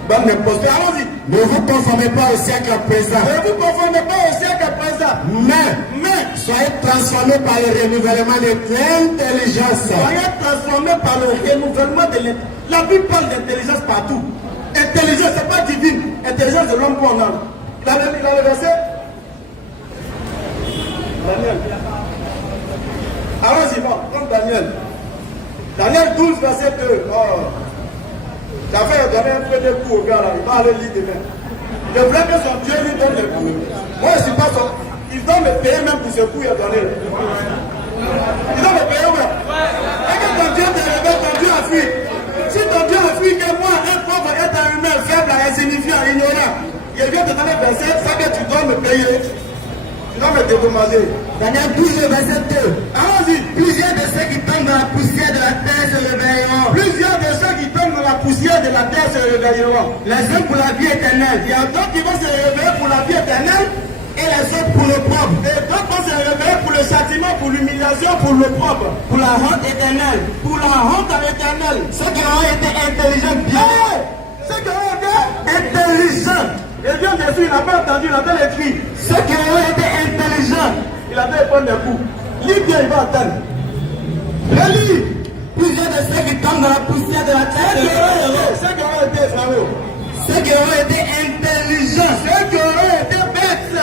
Allons-y. Ne vous conformez pas au siècle présent. Ne vous conformez pas au siècle présent. Mais soyez transformés par le renouvellement de l'intelligence. Soyez transformés par le renouvellement de l'intelligence. La Bible parle d'intelligence partout. Intelligence, ce n'est pas divine. Intelligence de l'homme qu'on a. Il a le verset. Daniel. Allons-y, bon, comme Daniel. Daniel 12, verset 2. Oh. J'avais donné un peu de coups au gars là, il va aller lire demain. Je voulais que son Dieu lui donne les coups. Moi je ne suis pas son. Il doit me payer même pour ce coup qu'il a donné. Il doit me payer même. Et que ton Dieu te révèle, ton Dieu a fui. Si ton Dieu a fui, que moi, un pauvre être humain, faible, insignifiant, ignorant, il vient te donner le verset, ça que tu dois me payer. Tu dois me dédommager. Daniel 12, verset 2. Allons-y. Plusieurs de ceux qui tombent dans la poussière de la terre se réveilleront. Plusieurs de ceux qui tombent dans la poussière de la terre se réveilleront. Les uns pour la vie éternelle. Il y a d'autres qui vont se réveiller pour la vie éternelle et les autres pour le propre. Et d'autres vont se réveiller pour le châtiment, pour l'humiliation, pour le propre. Pour la honte éternelle. Pour la honte éternelle. Ceux qui auront été intelligents bien. Ceux qui auront été intelligents. Et Dieu, bien sûr, il n'a pas entendu, il a fait les cris. Ceux qui ont été intelligents, il a fait prendre des coups. Lis bien, il va attendre. Relis. Plusieurs de ceux qui tombent dans la poussière de la terre. Ceux qui auront été esclaves. Ceux qui auront été intelligents. Ceux qui auront été bêtes.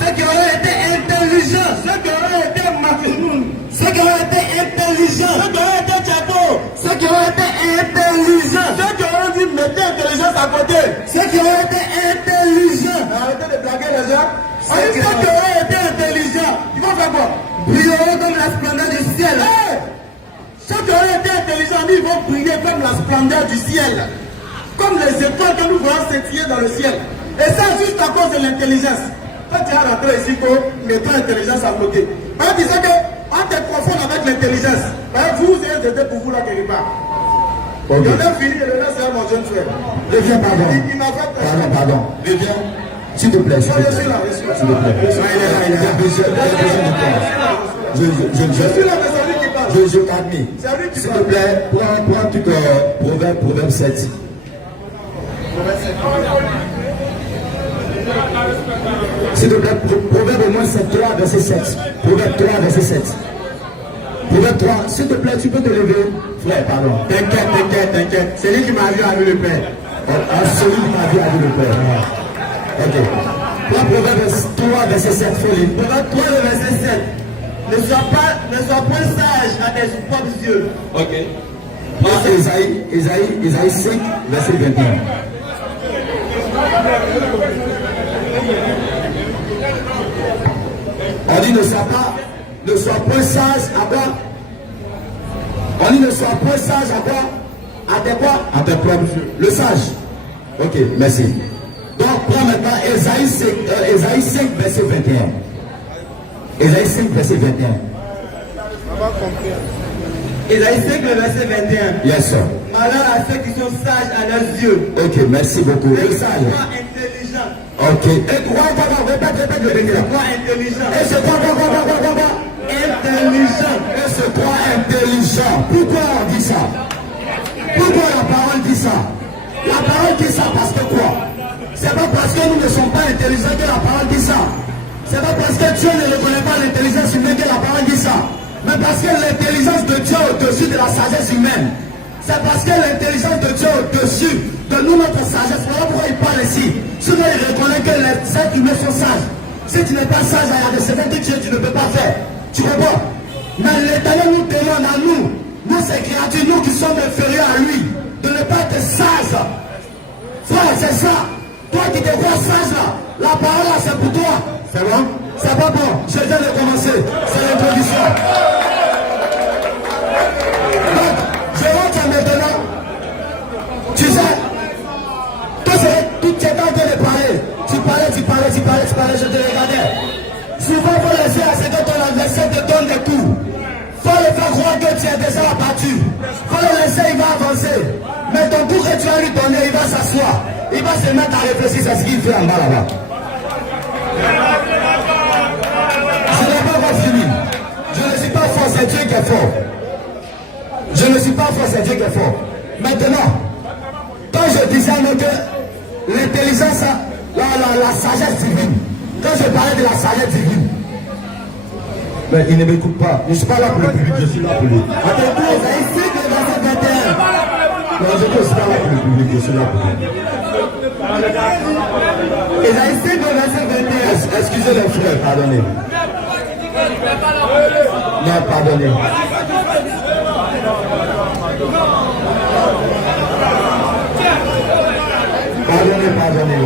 Ceux qui auront été intelligents. Ceux qui auront été machinous. Ceux qui auront été intelligents. Ceux qui auront été tchateaux. Ceux qui auront été intelligents. Ceux qui auront dit mettez l'intelligence à côté. Ceux qui auront été intelligents. Arrêtez de blaguer les gens. Ceux qui auront été intelligents, ils vont faire quoi? Brilleront comme la splendeur du ciel. Ceux qui auront été intelligents, ils vont briller comme la splendeur du ciel. Comme les étoiles que nous voyons scintiller dans le ciel. Et ça juste à cause de l'intelligence. Quand tu es rentré ici, mettons l'intelligence à côté. Par exemple, il sait qu'on te confonde avec l'intelligence. Vous êtes aidé pour vous là quelque part. Ok. Je vais finir et le là c'est mon jeune frère. Reviens, pardon. Il m'a fait Pardon. Reviens. S'il te plaît, s'il te plaît. Je suis là, je suis là. S'il te plaît. Il est là. Je suis là, mais c'est lui qui parle. Je t'admets. C'est lui qui S'il parle. te plaît, prends un truc, proverbe 7. S'il te plaît, proverbe au moins 7, 3, verset 7. Proverbe 3, verset 7. Proverbe 3, s'il te plaît, tu peux te lever. Frère, pardon. T'inquiète. C'est lui qui m'a vu avec le Père. Celui qui m'a vu a vu le Père. Ok. Prends Proverbe 3, verset 7. Proverbe 3, verset 7. Ne sois point sage à tes propres yeux. Ok. Prends Ésaïe 5, verset 21. On dit ne sois point sage à quoi? On dit ne sois point sage à quoi? À tes quoi? À tes propres yeux. Le sage. Ok, merci. Donc prends maintenant Ésaïe 5, verset 21. Ésaïe 5, verset 21. Ésaïe 5, verset 21. Yes, sir. Malheur à ceux qui sont sages à leurs yeux. Ok, merci beaucoup. Le sage. Intelligent. Ok. Et quoi, répète le délire. Quoi intelligent. Et c'est quoi? Intelligent. Et c'est quoi intelligent? Pourquoi on dit ça? Pourquoi la parole dit ça? La parole dit ça parce que quoi? C'est pas parce que nous ne sommes pas intelligents que la parole dit ça. C'est pas parce que Dieu ne reconnaît pas l'intelligence humaine que la parole dit ça. Mais parce que l'intelligence de Dieu est au-dessus de la sagesse humaine. C'est parce que l'intelligence de Dieu est au-dessus de nous, notre sagesse. Voilà pourquoi il parle ici. Sinon, il reconnaît que les êtres humains sont sages. Si tu n'es pas sage, il y a des certains trucs que tu ne peux pas faire. Tu comprends? Mais l'Éternel nous demande à nous ces créatures, nous qui sommes inférieurs à lui, de ne pas être sages. Frère, c'est ça. Toi qui te vois sage là, la parole là c'est pour toi. C'est bon? C'est pas bon. Je viens de commencer. C'est l'introduction. Donc, je rentre maintenant. Tu sais, tout tes temps de parler. Tu parlais, je te regardais. Souvent, il faut laisser à ce que ton adversaire te donne des coups. Il faut le faire croire que tu es déjà abattu. Il faut le laisser, il va avancer. Mais ton coup que tu vas lui donner, il va s'asseoir. Il va se mettre à réfléchir à ce qu'il fait en bas là-bas. Je n'ai pas encore fini. Je ne suis pas fort, c'est Dieu qui est fort. Je ne suis pas fort, c'est Dieu qui est fort. Maintenant, quand je disais que l'intelligence, la sagesse divine, quand je parlais de la sagesse divine, mais il ne m'écoute pas. Je ne suis pas là pour le public, je suis là pour lui. Attends, Ésaïe 5, verset 21. Non, je ne suis pas là pour le public, je suis là pour lui. Ésaïe 5, verset 21. Excusez les frères, pardonnez. Non, pardonnez. Pardonnez.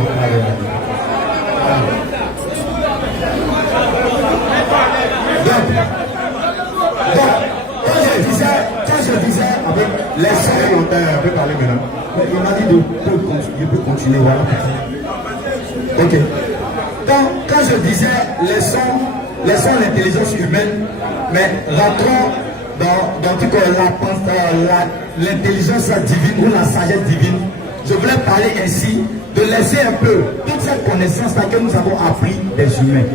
Quand je disais avec les sons, on peut parler maintenant. Mais il m'a dit de peut continuer, voilà. Ok. Donc, quand je disais laissons l'intelligence humaine, mais rentrons dans l'intelligence divine ou la sagesse divine, je voulais parler ainsi de laisser un peu toute cette connaissance-là que nous avons appris des humains.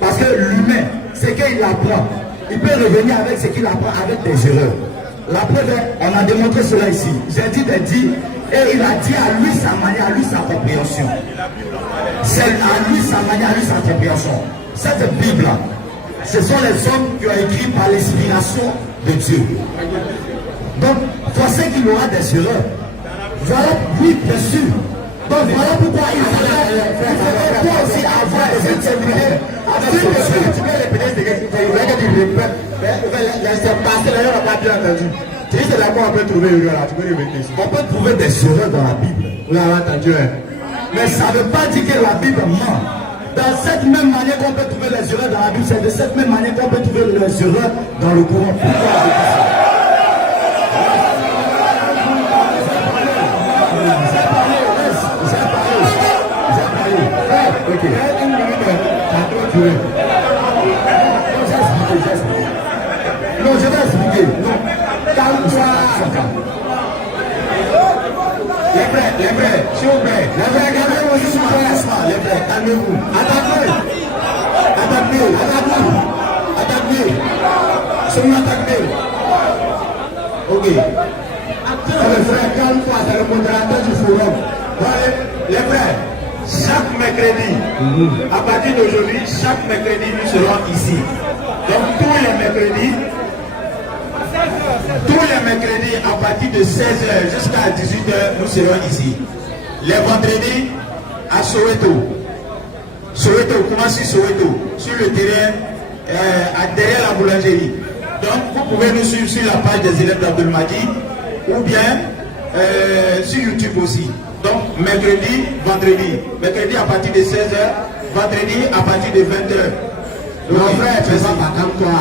Parce que l'humain, c'est qu'il apprend. Il peut revenir avec ce qu'il apprend avec des erreurs. La preuve, on a démontré cela ici. J'ai dit, et il a dit à lui sa manière, à lui sa compréhension. C'est à lui sa manière, à lui sa compréhension. Cette Bible, ce sont les hommes qui ont écrit par l'inspiration de Dieu. Donc, forcément qu'il aura des erreurs. Voilà, oui, bien sûr. Donc voilà pourquoi il faut aussi avoir des intégrés. Tu peux répéter ce que tu fais, il va que tu répètes. C'est passé là, on n'a pas bien entendu. Tu dis c'est là qu'on peut trouver une erreur, tu peux répéter. On peut trouver des erreurs dans la Bible. Vous l'avez entendu, hein? Mais ça ne veut pas dire que la Bible ment. Dans cette même manière qu'on peut trouver les erreurs dans la Bible, c'est de cette même manière qu'on peut trouver les erreurs dans le Coran. Pourquoi je dis ça? Ok. Une minute, t'as clôturé. Non, je vais expliquer. Non, calme-toi. Les frères, s'il vous plaît. Les frères, regardez-moi juste sur l'espace. Les frères, calmez-vous. Attaquez. C'est une attaque. Ok. Les frères, calme-toi. C'est le modérateur du forum. Les frères. Chaque mercredi, à partir d'aujourd'hui, chaque mercredi, nous serons ici. Donc tous les mercredis, à partir de 16h jusqu'à 18h, nous serons ici. Les vendredis, à Soweto. Comment sur Soweto? Sur le terrain, derrière la boulangerie. Donc vous pouvez nous suivre sur la page des élèves d'Abdelmadi ou bien sur YouTube aussi. Donc, vendredi à partir de 16h, vendredi à partir de 20h. Donc, mon frère, fais ça, calme-toi.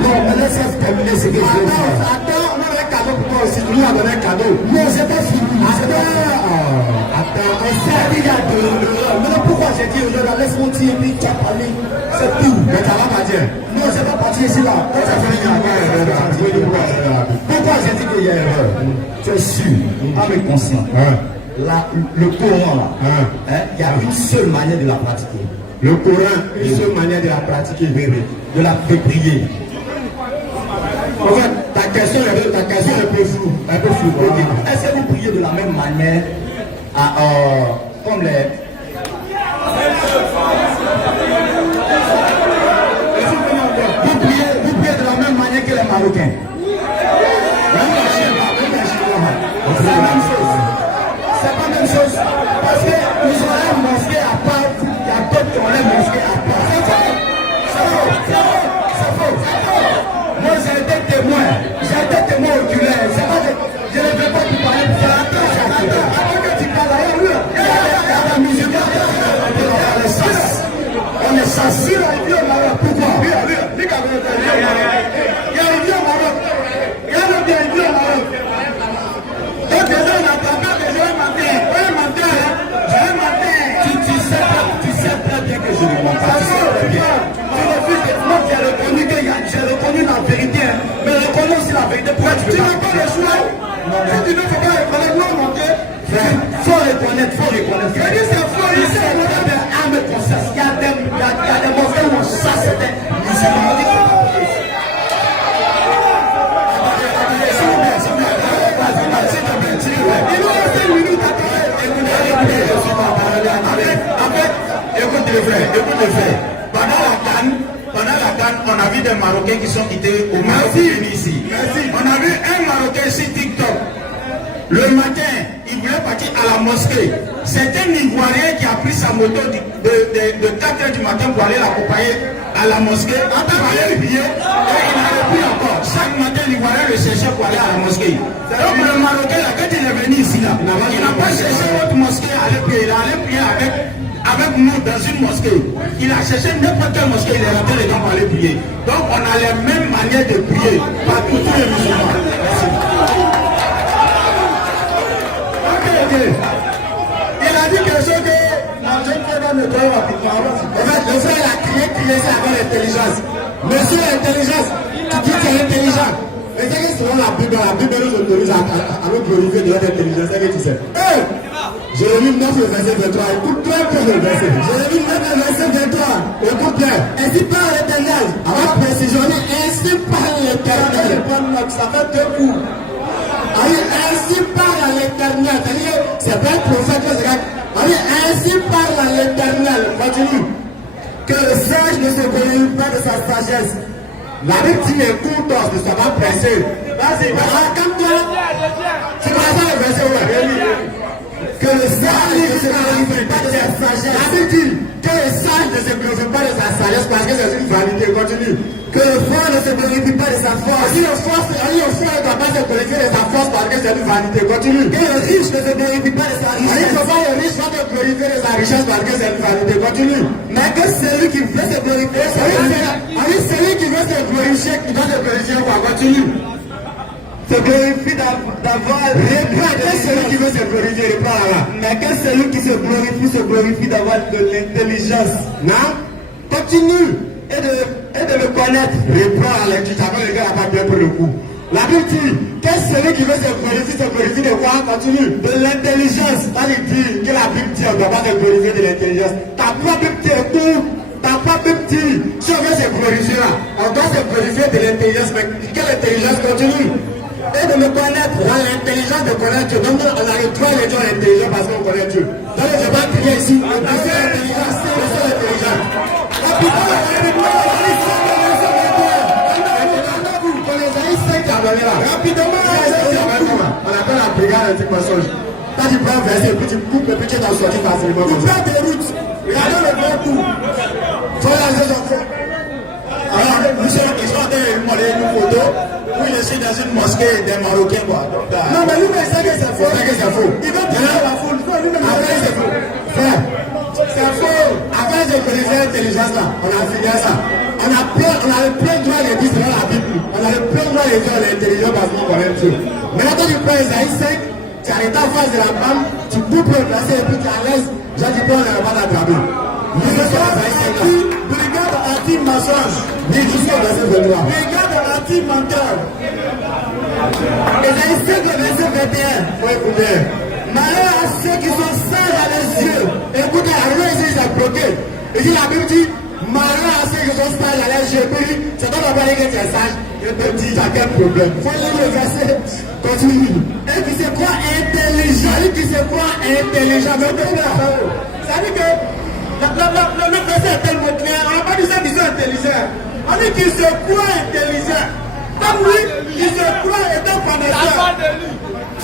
Non, mais laisse terminer ce que je veux faire. Attends, on a un cadeau pour toi aussi. Tu lui as donné un cadeau. Non, c'est pas fini. Attends, on sait qu'il y a de l'erreur. Mais pourquoi j'ai dit aujourd'hui, laisse-moi dire, et puis tu as parlé. C'est tout. Mais ça va pas dire. Non, c'est pas parti ici là. Pourquoi j'ai dit qu'il y a erreur? Tu es sûr, à mes conscients. Le Coran là, il y a une seule manière de la pratiquer. Le Coran, une seule manière de la pratiquer, de la prier. En fait, ta question est un peu floue. Est-ce que vous priez de la même manière comme les... Vous priez de la même manière que les Marocains. C'est la même chose. C'est pas la même chose. Parce que nous avons une mosquée à part, il y a d'autres qui ont une mosquée à part. C'est faux. Moi j'ai été témoin oculaire. Je ne vais pas te parler de ça. Attends que tu parles ailleurs. Il y a la musulmane. On est censé la vie au Maroc. Pourquoi? Il y a une vie au Maroc. Il y a une vie au Maroc. Donc les gens n'attendent que je vais mentir. Tu sais très bien que je ne mens pas. Moi j'ai reconnu la vérité, mais reconnais aussi la vérité. Pourquoi tu n'as pas le choix? Si tu ne peux pas reconnaître, non mentir. Faut reconnaître. Je dis c'est faux, il y a des âmes conscientes. Il y a des mauvais où ça c'était musulman. Écoute les frères. Pendant la Cannes, on a vu des Marocains qui sont quittés au Maroc ici. On a vu un Marocain sur TikTok. Le matin, il voulait partir à la mosquée. C'est un Ivoirien qui a pris sa moto de 4h du matin pour aller l'accompagner à la mosquée. Quand il allait prier, et il n'allait plus encore. Chaque matin, l'Ivoirien le cherchait pour aller à la mosquée. Donc le Marocain, là, quand il est venu ici, là, il n'a pas cherché votre mosquée à aller prier. Il allait prier avec nous dans une mosquée. Il a cherché n'importe quelle mosquée, il est rentré les gens pour aller prier. Donc on a les mêmes manières de prier par tous les musulmans. Merci. Il a dit quelque chose que la jeune fille va nettoyer rapidement. En fait, le frère a crié ça avec l'intelligence. Monsieur l'intelligence, tu dis que c'est intelligent. Mais c'est que selon la Bible nous autorise à nous glorifier de notre intelligence. C'est que tu sais. Jérémie 9, le verset 23. Écoute-toi un peu le verset. Jérémie 9, le verset 23. Écoute-le. Ainsi parle l'Éternel. Avec précision, ainsi parle l'Éternel. Ça fait deux coups. Ainsi parle l'Éternel. C'est pas un prophète. Ainsi parle l'Éternel. Continue. Que le sage ne se glorifie pas de sa sagesse. La Bible dit écoute, ne sois pas pressé. Vas-y, calme-toi. C'est pas ça le verset, ouais. Que le sage ne se glorifie pas de sa sagesse. La Bible dit que le sage ne se glorifie pas de sa sagesse parce que c'est une vanité. Continue. Que le fort ne se glorifie pas de sa force. Si le fort ne doit pas se glorifier de sa force parce que c'est une vanité. Continue. Que le riche ne se glorifie pas de sa richesse. Il ne faut pas le riche va te glorifier de sa richesse parce que c'est une vanité. Continue. Mais que celui qui veut se glorifier, celui qui veut se glorifier, qui doit se glorifier quoi? Continue. Se glorifie d'avoir. Reprends. Que celui qui veut se glorifier, reprends là. Mais que celui qui se glorifie d'avoir de l'intelligence. Non? Continue. Et de le connaître. Reprends la lecture. Après, le gars n'a pas bien pour le coup. La Bible dit que celui qui veut se glorifie de quoi? Continue. De l'intelligence. Ça veut dire que la Bible dit on ne doit pas se glorifier de l'intelligence. Ta propre Bible dit tout. Ta propre Bible dit si on veut se glorifier là, on doit se glorifier de l'intelligence. Mais quelle intelligence? Continue. Et de me connaître. L'intelligence de connaître Dieu. Donc on arrive trois les gens intelligents parce qu'on connaît Dieu. Donc je vais prier ici. L'intelligence, c'est l'intelligence. Rapidement, on appelle la brigade anti-mensonge. Quand tu prends un verset et puis tu coupes et puis tu t'en sortis facilement. Tu perds tes routes. Regardez le bon coup. Alors, nous sommes qui sont en train de demander une photo où il est dans une mosquée des Marocains. Non, mais lui, il sait que c'est faux. Il veut tirer la foule. Après, c'est faux. Frère, c'est faux. Après, j'ai connu l'intelligence là. On a fini ça. On a plein de droits de dire dans la Bible. On a plein de droits de dire l'intelligence parce qu'on connaît Dieu. Mais quand tu prends Isaïe 5, tu arrêtes en face de la femme, tu coupes le verset et puis tu es à l'aise. J'ai dit, on n'a pas d'attraper. Brigade anti-mensonge. Brigade anti-menteur. Isaïe 5, verset 21. Faut écouter. Malheur à ceux qui sont sages à les yeux. Écoutez, arrivé ici, c'est bloqué. Et si la Bible dit, malheur à ceux qui sont sages à les yeux, c'est toi qui vas dire que tu es sage. Et puis, tu as quel problème? Faut lire le verset. Continue. Et qui se croit intelligent. Et qui se croit intelligent. Ça veut dire que le verset est tellement clair. On n'a pas dit ça qu'ils sont intelligents. On dit qu'ils se croient intelligents. Comme lui, il se croit étant connaisseur.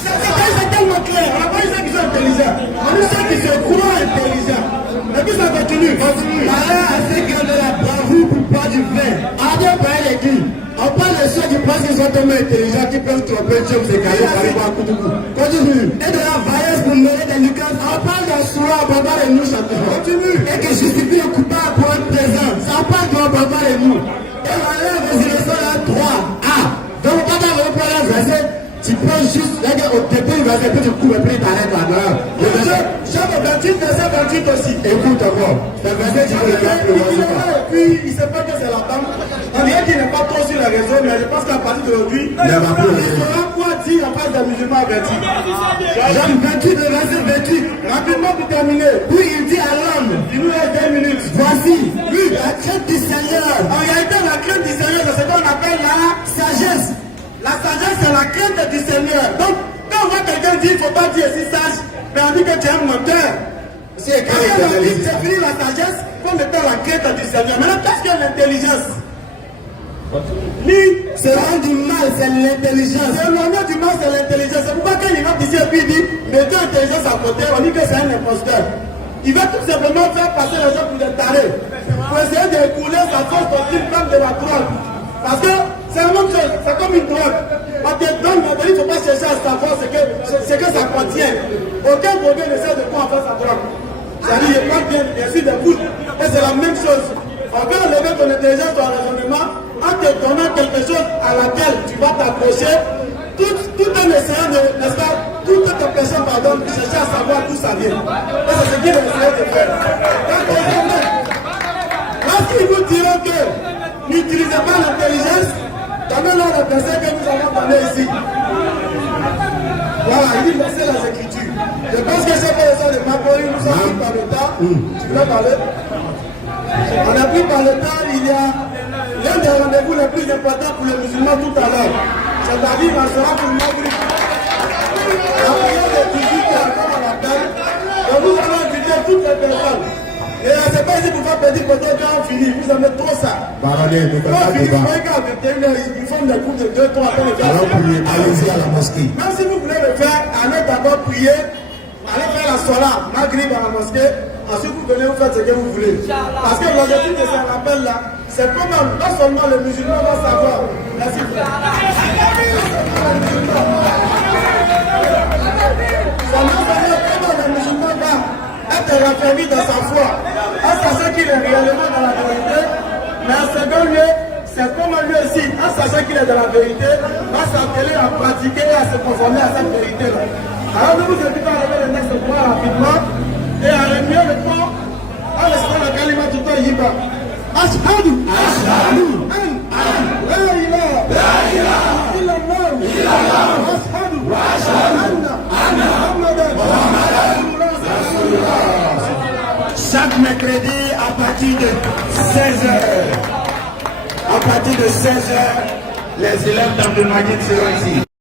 C'est tellement clair. On n'a pas dit ça qu'ils sont intelligents. On dit ça qu'ils se croient intelligents. Et puis ça continue. Malheur à ceux qui ont de la bravoure pour boire du vin. Adieu, Père l'église. On parle de ceux qui pensent qu'ils sont tellement intelligents, qui peuvent tromper Dieu, c'est carré, continue. Et de la vaillesse pour mener des lucarnes. On parle d'un soir, on parle pas de nous, continue. Et que justifie le coupable pour un présent. Ça parle de on parle pas de nous. Et la lèvre des innocents là, 3a. Donc on parle de reprendre un verset. Tu prends juste, au début du verset, puis tu coupes et puis tu t'arrêtes là. Chaque 28, verset 28 aussi. Écoute encore. C'est le verset qui veut le faire. Et puis, il ne sait pas que c'est la femme. On dirait qu'il n'est pas trop sur la raison, mais je pense qu'à partir d'aujourd'hui, il saura quoi dire en face des musulmans avertis. Jean 28, le verset 28. Rapidement pour terminer. Puis il dit à l'homme, il nous laisse 2 minutes. Voici, lui, la crainte du Seigneur. En réalité, la crainte du Seigneur, c'est ce qu'on appelle la sagesse. La sagesse, c'est la crainte du Seigneur. Donc, quand on voit quelqu'un dire, il ne faut pas dire si sage, mais on dit que tu es un menteur. C'est fini la sagesse, il faut mettre la crainte du Seigneur. Maintenant, qu'est-ce qu'il y a l'intelligence? Lui, c'est loin du mal, c'est l'intelligence. C'est loin du mal, c'est l'intelligence. C'est pourquoi quand il va ici et puis il dit, mettez l'intelligence à côté, on dit que c'est un imposteur. Il va tout simplement faire passer les gens pour des tarés. Pour essayer d'écouler sa force dans une femme de la drogue. Parce que c'est la même chose, c'est comme une drogue. On te donne, mais il ne faut pas chercher à savoir ce que ça contient. Aucun problème ne sait de quoi on fait sa drogue. C'est-à-dire, il pas bien sûr de vous. Et c'est la même chose. On peut enlever ton intelligence, ton raisonnement, en te donnant quelque chose à laquelle tu vas t'accrocher, tout en essayant de, n'est-ce pas, tout en t'empêchant, pardon, de chercher à savoir d'où ça vient. Et c'est ce qu'il essaie de faire. Lorsqu'ils vous diront que n'utilisez pas l'intelligence, donnez-leur le verset que nous avons donné ici. Voilà, il dit laissez les Écritures. Je pense que c'est pour ça de m'appeler, nous sommes pris par le temps. Tu veux parler? On a pris par le temps, il y a L'un des rendez-vous les plus importants pour les musulmans tout à l'heure, c'est-à-dire la soirée pour le Maghrib. La prière de 18h comme on l'appelle, et nous allons inviter toutes les personnes. Et c'est pas ici pour faire petit côté quand on finit, vous aimez trop ça. Baronnier, nous Quand on finit, ils font des coups de 2, 3, allez-y à la mosquée. même si vous voulez le faire, allez d'abord prier, allez faire la sola, Maghrib à la mosquée, ensuite vous venez vous faire ce que vous voulez. Parce que l'objectif de ce rappel là, c'est comment non seulement les musulmans vont savoir. Merci. C'est non seulement comment les musulmans vont être raffermis dans sa foi, en sachant qu'il est réellement dans la vérité, mais en second lieu, c'est comment lui aussi, en sachant qu'il est dans la vérité, va s'atteler à pratiquer et à se conformer à cette vérité-là. Alors nous vous invitons à lever les textes point rapidement et à remuer le pont en laissant la kalima tout le yiba. Ashhadu an la ilaha illallah wa ashhadu anna Muhammadan rasulullah. Chaque mercredi à partir de 16h. À partir de 16h, les élèves d'Abdelmajid seront ici.